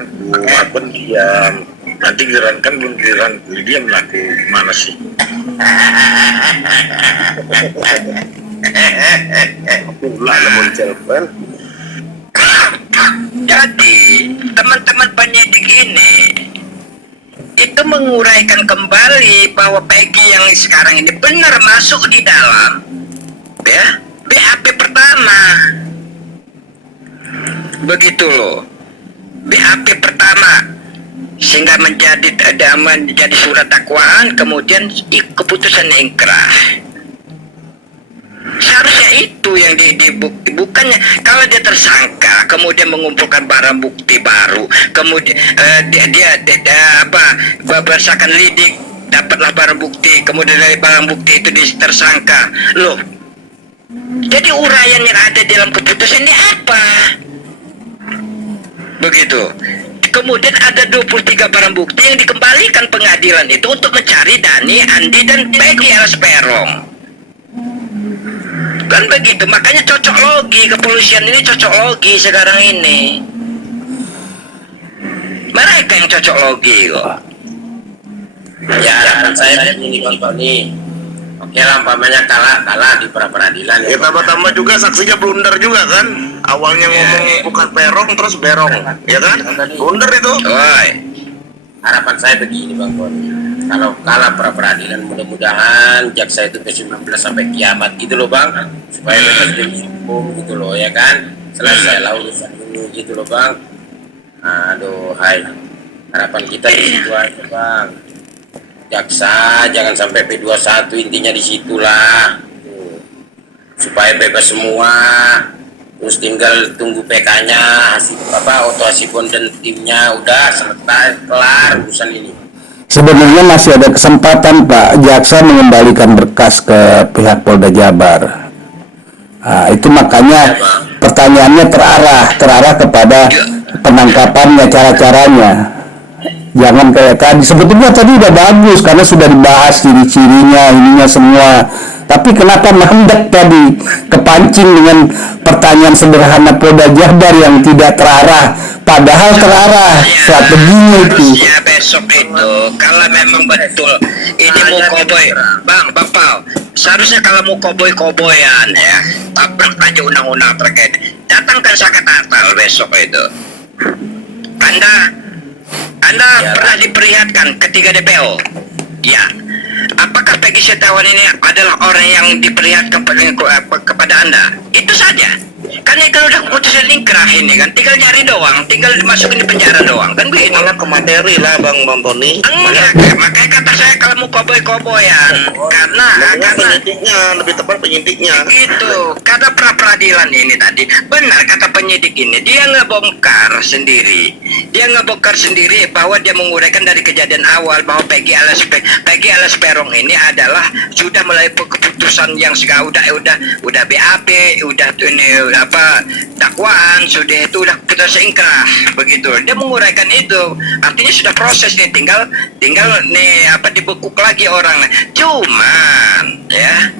aku diam. Nanti giliran kan belum giliran diam laku mana sih? Aku lah muncul kan. Jadi teman-teman penyidik ini itu menguraikan kembali bahwa Peggy yang sekarang ini benar masuk di dalam ya BAP pertama, begitu loh, BAP pertama, sehingga menjadi surat dakwaan, kemudian keputusan ingkrah. Seharusnya itu yang bukannya kalau dia tersangka kemudian mengumpulkan barang bukti baru, kemudian dia berdasarkan lidik dapatlah barang bukti, kemudian dari barang bukti itu tersangka loh. Jadi uraian yang ada dalam keputusan ini apa? Begitu. Kemudian ada 23 barang bukti yang dikembalikan pengadilan itu untuk mencari Dani, Andi, dan Peggy alias Peron. Kan begitu, makanya cocok logi, kepolisian ini cocok logi sekarang ini. Mereka yang cocok logi kok. ya harapan saya begini bang Tony. Oke lah, umpamanya kalah di peradilan Ya tambah-tambah juga saksinya blunder juga kan. Awalnya ngomong bukan Peron terus Berong, ya kan? Blunder itu. Woi. Harapan saya begini bang Tony, kalau kalah peradilan mudah-mudahan jaksa itu ke 19 sampai kiamat gitu loh bang, supaya bebas dari hukum gitu loh ya kan, selesai lah urusan ini gitu loh bang. Aduh hai, harapan kita itu aja bang, jaksa jangan sampai P21, intinya disitulah tuh. Supaya bebas semua, terus tinggal tunggu PK-nya, Otohasipon dan timnya udah selesai, kelar urusan ini. Sebenarnya masih ada kesempatan Pak Jaksa mengembalikan berkas ke pihak Polda Jabar. Nah, itu makanya pertanyaannya terarah kepada penangkapannya, cara-caranya. Jangan kayak tadi. Sebetulnya tadi udah bagus karena sudah dibahas ciri-cirinya, ininya semua. Tapi kenapa mandek tadi kepancing dengan pertanyaan sederhana Polda Jabar yang tidak terarah, padahal terarah strateginya itu. Harusnya besok itu kalau memang betul ini mau koboy, Bang Pau, seharusnya kalau mau koboy-koboyan ya, tabrak aja undang-undang terkait, datangkan Sakat Natal besok itu. Anda Anda pernah diperlihatkan ketiga DPO? Ya. Apakah Peggy Setiawan ini adalah orang yang diperlihatkan kepada Anda? Itu saja. Karena kalau udah keputusan ingkrah ini kan, tinggal nyari doang, tinggal dimasukin di penjara doang, kan begitu. Malah ke materi lah Bang Tony. Enggak, makanya kata saya kalau mau koboy-koboyan, karena penyidiknya, lebih tepat penyidiknya. itu, kata pra peradilan ini tadi, benar kata penyidik ini, dia ngebongkar sendiri bahwa dia menguraikan dari kejadian awal bahwa Peggy alias Peron ini adalah sudah mulai keputusan yang udah BAP, udah ini apa dakwaan, sudah itu udah keputusan ingkrah begitu. Dia menguraikan itu, artinya sudah proses nih, tinggal nih apa dibekuk lagi orang. Cuman ya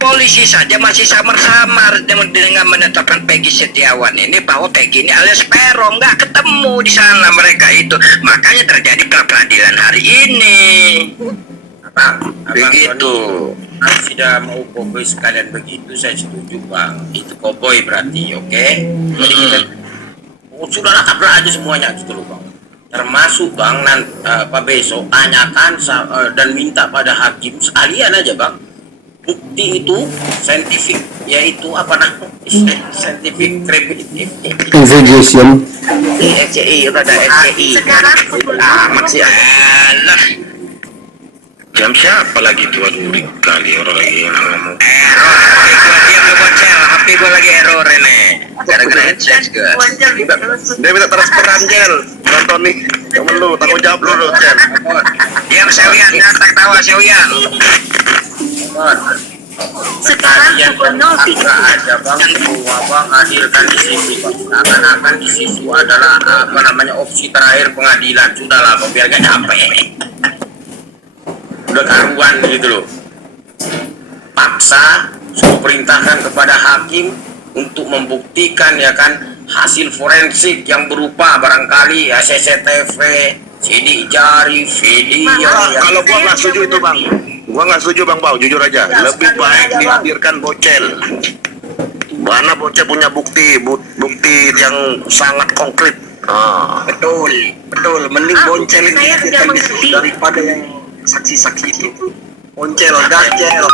polisi saja masih samar-samar dengan menetapkan Peggy Setiawan ini bahwa Peggy ini alias Peron, nggak ketemu di sana mereka itu, makanya terjadi pra peradilan hari ini. Abang Begitu. Tony, sudah mau koboi sekalian begitu, saya setuju Bang. Itu koboi berarti, oke? Jadi kita sudahlah tabrak aja semuanya gitu loh Bang. Termasuk Bang besok tanyakan dan minta pada hakim sekalian aja Bang. Bukti itu saintifik, yaitu apa namanya? Scientific investigation. SCI, udah ada SCI. Sekarang Amat sih. Alah, Jam siapa lagi tuh? Aduh, kali orang lagi ngomong. error. Dia ngebocel, HP gua lagi error ini. Gara-gara headset gua. Dia minta transferan Jel. Bang Tony, temen lu, tanggung jawab lu Jel. Diam Sewian, jangan tawa Sewian. Sekarang pukul 03. aja Bang, bahwa Bang hadirkan di situ Bang. Akan di situ adalah apa namanya opsi terakhir pengadilan. Sudahlah Bang, biar gak capek. Udah karuan gitu loh. Paksa, suruh perintahkan kepada hakim untuk membuktikan ya kan hasil forensik yang berupa barangkali ya CCTV, sidik jari, video. Kalau gua nggak setuju itu Bang. Gua nggak setuju Bang Bau, jujur aja. Lebih baik dihadirkan Bocel. Mana Bocel punya bukti yang sangat konkret. Betul. Mending Boncel ini saya tidak mengerti. daripada yang saksi-saksi itu. Boncel, gacel.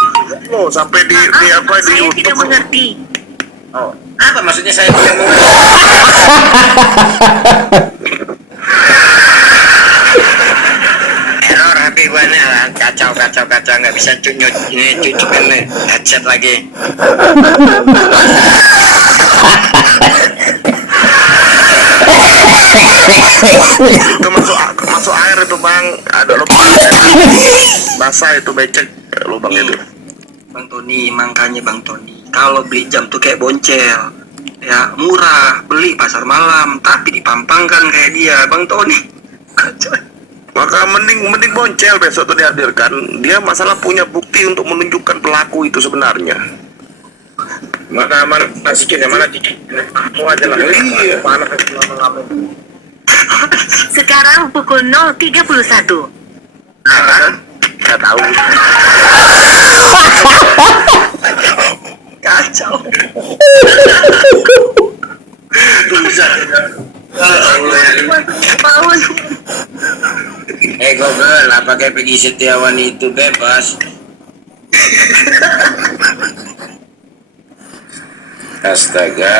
Oh, sampai di apa di Saya tidak YouTube. mengerti. Oh, apa maksudnya saya tidak mengerti? Error HP gua nih lah, kacau nggak bisa cucukin nih headset lagi. Itu masuk air itu Bang. Ada lubang. Basah itu becek lubang itu. Bang Tony, makanya Bang Tony, kalau beli jam tuh kayak Boncel, ya murah, beli pasar malam, tapi dipampangkan kayak dia, Bang Tony. Maka mending Boncel besok tuh dihadirkan. Dia masalah punya bukti untuk menunjukkan pelaku itu sebenarnya. Mana titiknya, mana titik? Mau aja lah. Iya. Mana Sekarang pukul 0.31. Nggak tahu. Kacau. Paus. Google, apakah Peggy Setiawan itu bebas? Astaga.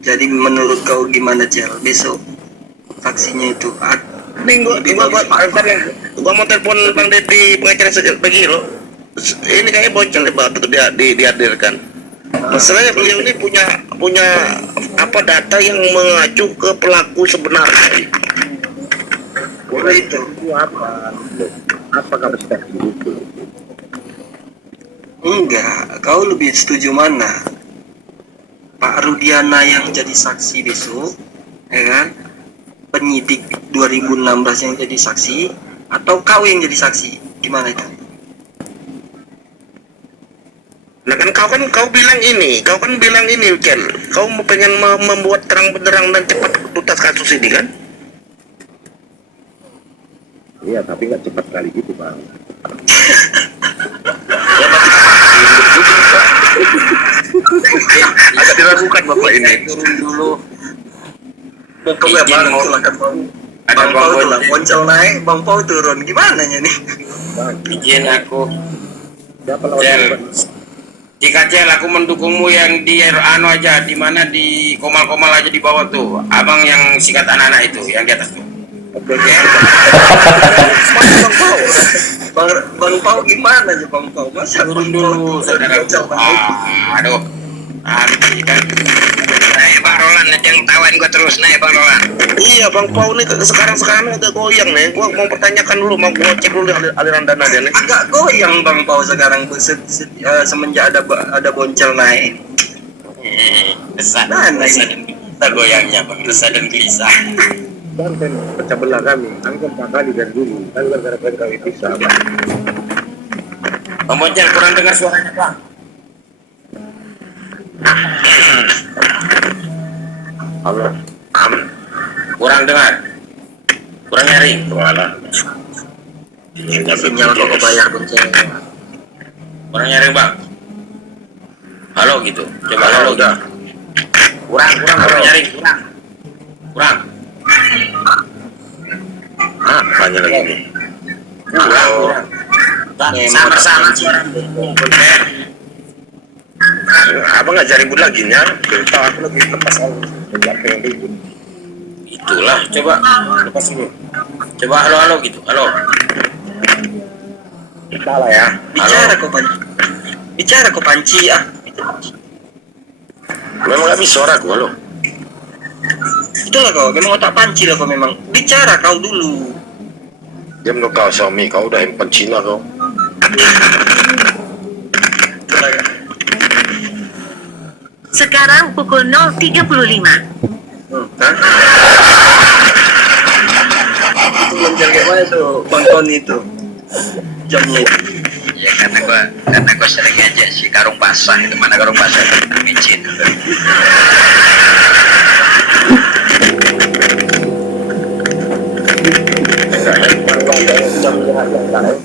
Jadi menurut kau gimana Cel? Besok saksinya itu Minggu gua mau telepon Bang Deddy pengacara saja bagi lo. Ini kayaknya Boncel tuh dihadirkan. Masalahnya beliau ini punya apa data yang mengacu ke pelaku sebenarnya. itu Apa kapasitas itu? enggak, kau lebih setuju mana? Pak Rudiana yang jadi saksi besok, ya kan? Penyidik 2016 yang jadi saksi, atau kau yang jadi saksi? Gimana itu? Nah kan kau bilang ini Ken, kau mau pengen membuat terang benderang dan cepat tuntas kasus ini kan? Iya, tapi nggak cepat kali gitu, Bang. Ya agak diragukan bapak ini. Turun dulu Pokoknya Izin bang, mau- silakan bang. ada Bang Pau Bang tuh lah, Boncel. Boncel naik, Bang Pau turun. Gimana nya nih? Izin aku. Cel. Jika Cel, aku mendukungmu yang di anu aja, di mana di komal-komal aja di bawah tuh. Abang yang sikat anak-anak itu, yang di atas tuh. Oke. Bang Pau, Bang Pau gimana aja Bang Pau? Masa Turun Bang Pau dulu, turun, saudara. Boncel naik? Aduh. Aduh, kan. Naik Bang Roland, yang tawan gua terus naik Bang Roland. Iya Bang Pau nih sekarang agak goyang nih. Gua mau pertanyakan dulu, mau gua cek dulu aliran dana dia nih. Agak goyang Bang Pau sekarang semenjak ada Boncel naik. Desah, Nah, desah dan gelisah goyangnya, Bang. Desah dan gelisah. Bang kan pecah belah kami kan 4 kali dari dulu. Kan gara-gara kami pisah. Bang Boncel, kurang dengar suaranya, Bang. Halo. Kurang dengar. Kurang nyaring. Walah. Sinyal kok kebayar Boncel. Kurang nyaring, Bang. Halo gitu. Coba halo udah. Kurang nyaring, kurang. Kurang. Banyak lagi nih. Kurang. Sama-sama. Abang nggak ribut lagi nya? Tahu aku lagi lepas yang ribut. Itulah, coba lepas dulu. Coba halo gitu. Halo. Salah ya. Bicara kok panci ah. Memang nggak bisa suara aku halo. Itulah kau, memang otak panci lah kau memang. Bicara kau dulu. Diam lo kau Xiaomi, kau udah handphone Cina kau. Itulah kau. Sekarang pukul 0.35. Hah? Itu Boncel kayak mana tuh Bang Tony itu? Jamnya itu. Ya karena gua sering aja si karung basah itu, mana karung basah itu micin.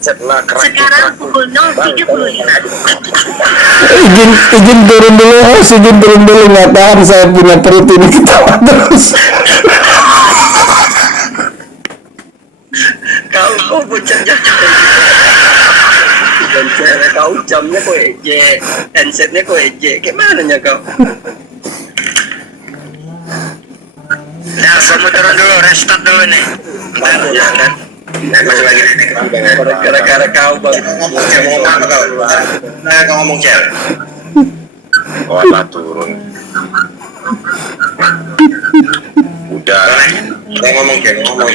Sekarang pukul 0.35. Izin turun dulu, izin turun dulu, nggak tahan saya punya perut ini ketawa terus. Kau Boncel jam. Boncel kau jamnya kau ejek, handsetnya kau ejek. Kayak mana nya kau? Nah, gua mau turun dulu, restart dulu nih. Bentar. Ya kan? Masih lagi nih. Gara-gara kau Bang. Cel, mau ngomong apa kau? Nah, kau ngomong Cel. Walah turun. Udah. Kau ngomong Cel, ngomong.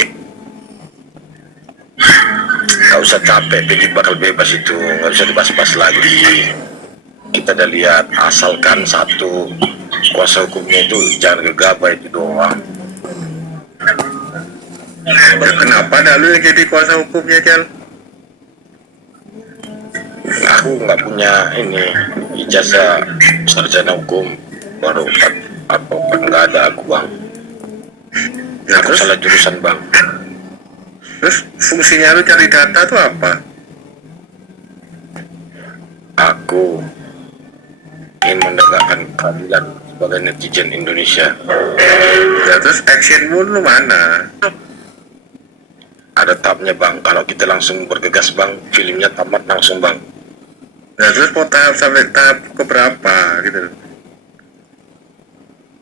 Gak usah capek, Peggy bakal bebas itu, nggak usah dibahas-bahas lagi. Kita udah lihat, asalkan satu kuasa hukumnya itu jangan gegabah itu doang. Kenapa dah lu yang jadi kuasa hukumnya, Cel? Aku nggak punya ini ijazah sarjana hukum, baru nggak ada aku bang. Aku salah jurusan bang. Terus fungsinya lu cari data tuh apa? Aku ingin menegakkan keadilan sebagai netizen Indonesia. Ya, terus actionmu lu mana? Ada tahapnya bang. Kalau kita langsung bergegas bang, filmnya tamat langsung bang. Nah terus mau tahap sampai tahap keberapa gitu?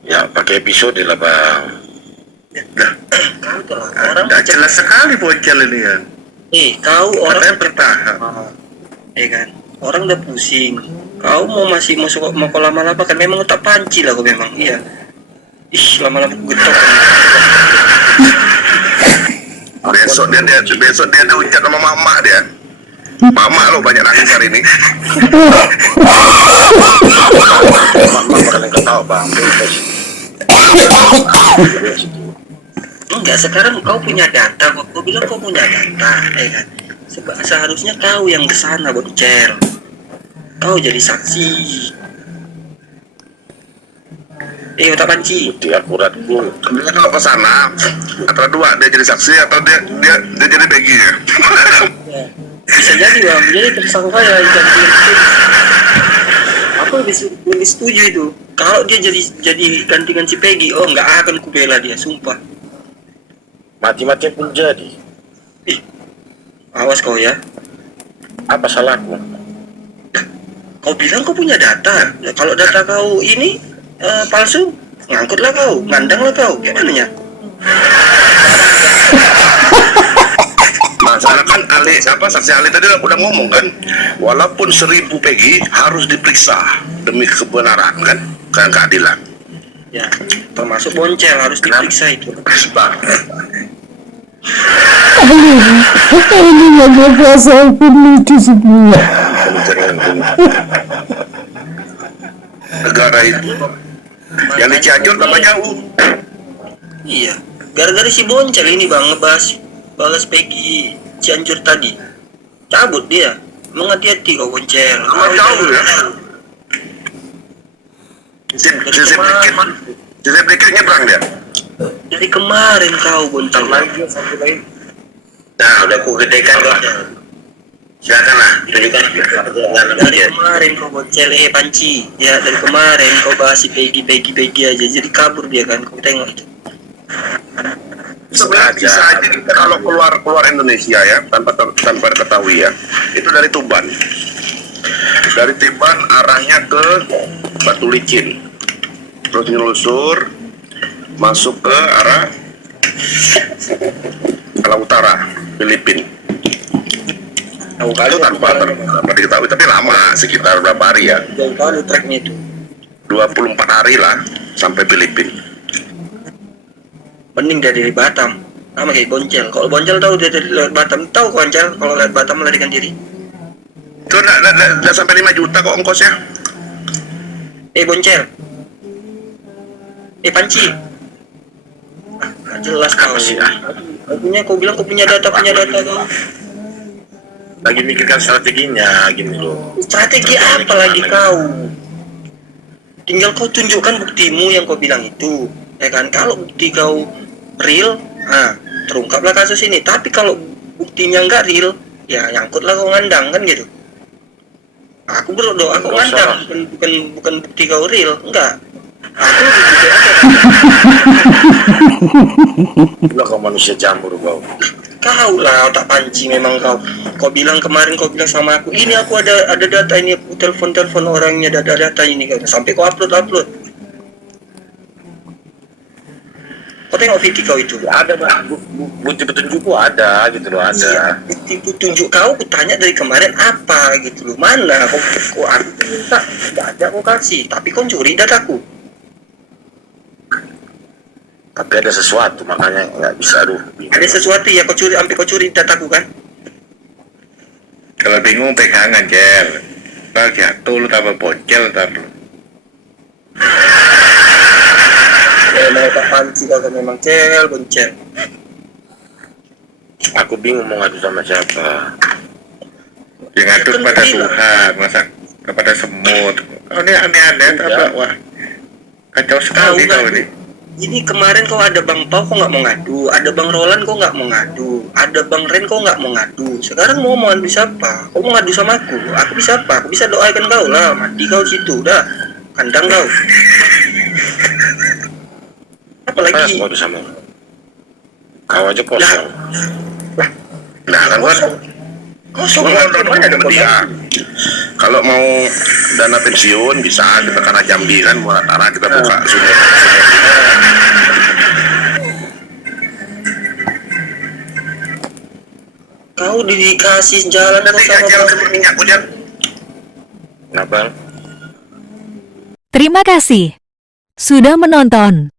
Ya pakai episode lah bang. Orang Tidak jelas sekali Boncel ini kan. kau orang Katanya bertahap. kan? Orang udah pusing. Kau masih masuk mau lama-lama kan memang otak panci lah kau memang. Iya. Lama-lama getok. Besok dia ada ucat sama mama dia. Mama lo banyak nangis hari ini. Mama bakalan ketawa bang. Enggak, sekarang kau punya data. Kau bilang kau punya data, kan? Seharusnya kau yang kesana Boncel. Kau jadi saksi. Otak panci. Bukti akurat pun. Dia kalau ke sana antara dua, dia jadi saksi atau dia jadi begi ya. Bisa jadi bang, jadi tersangka ya. Aku lebih setuju itu. Kalau dia jadi gantikan si Peggy, oh nggak akan ku bela dia, sumpah. Mati-matian pun jadi. Ih, awas kau ya. Apa salahku? Kau bilang kau punya data. Ya, kalau data kau ini palsu, ngangkutlah kau, ngandanglah kau. Gimana ya? Masalah kan saksi Ali tadi udah ngomong kan, walaupun 1000 Peggy harus diperiksa demi kebenaran kan, keadilan. Ya, termasuk Boncel harus diperiksa itu. Ini nggak perasaan lucu semua. Negara itu yang di Cianjur tambah jauh. Iya, gara-gara si Boncel ini bang balas Peggy Cianjur tadi, cabut dia. Menghati-hati kau Boncel. Tambah jauh ya. Sisi berikut nyebrang dia. Dari kemarin kau Boncel. Nah, udah ku gedekan kok. Silakanlah, tunjukkan. Dari kemarin kau Boncel, Panci. Ya dari kemarin kau bahas si Peggy aja. Jadi kabur dia kan, kau tengok itu. Sebenarnya bisa aja kita kalau keluar Indonesia ya tanpa diketahui ya, itu dari Tuban arahnya ke Batu Licin, terus nyelusur masuk ke arah Utara Filipina. Itu tanpa diketahui, tapi lama, sekitar berapa hari ya, Jauh kali treknya itu. 24 hari lah sampai Filipina. Mending dari Batam, sama kayak Boncel. Kalau Boncel tahu dia dari lewat Batam, tahu Boncel kalau lewat Batam melarikan diri. Itu udah sampai 5 juta kok ongkosnya. Boncel, Panci, nggak jelas kau. Kau bilang kau punya data kau. Lagi mikirkan strateginya gini loh. Strategi apa lagi kau? Tinggal kau tunjukkan buktimu yang kau bilang itu, ya kan? Kalau bukti kau real, terungkaplah kasus ini. Tapi kalau buktinya nggak real, ya nyangkutlah kau ngandang kan gitu. Aku berdoa kau ngandang, bukan bukti kau real, enggak. Aku juga Lah kau manusia jamur kau. kau lah otak Panci memang kau. Kau bilang kemarin sama aku, ini aku ada data ini, aku telepon orangnya, data ini kau. Sampai kau upload. Kau tengok video kau itu. Ada bang, bukti petunjukku ada gitu loh, ada. Iya, bukti petunjuk kau tanya dari kemarin apa gitu loh. Mana kau aku minta, tidak ada kau kasih, tapi kau curi dataku. Tapi ada sesuatu makanya nggak bisa Ada sesuatu ya kau curi dataku kan? Kalau bingung pegangan Jel. Kalau jatuh lu tambah Boncel ntar lu. Memang otak Panci kau kan memang Boncel. Aku bingung mau ngadu sama siapa. Yang ngadu pada Tuhan, masa kepada semut. Kau ini aneh-aneh apa? Wah, kacau sekali kau ini. Ini kemarin kau ada Bang Pau kau nggak mau ngadu, ada Bang Roland kau nggak mau ngadu, ada Bang Ren kau nggak mau ngadu. Sekarang mau ngadu siapa? Kau mau ngadu sama aku bisa apa? Aku bisa doakan kau lah, mati kau situ, dah kandang kau. Apalagi? Mau ngadu sama kau aja kosong. Nah kan kosong mana ada dia. Kalau mau dana pensiun bisa kita karena Jambi kan Muratara kita buka sumur. Kau dikasih jalan sama minyak hujan. Kenapa? Terima kasih sudah menonton.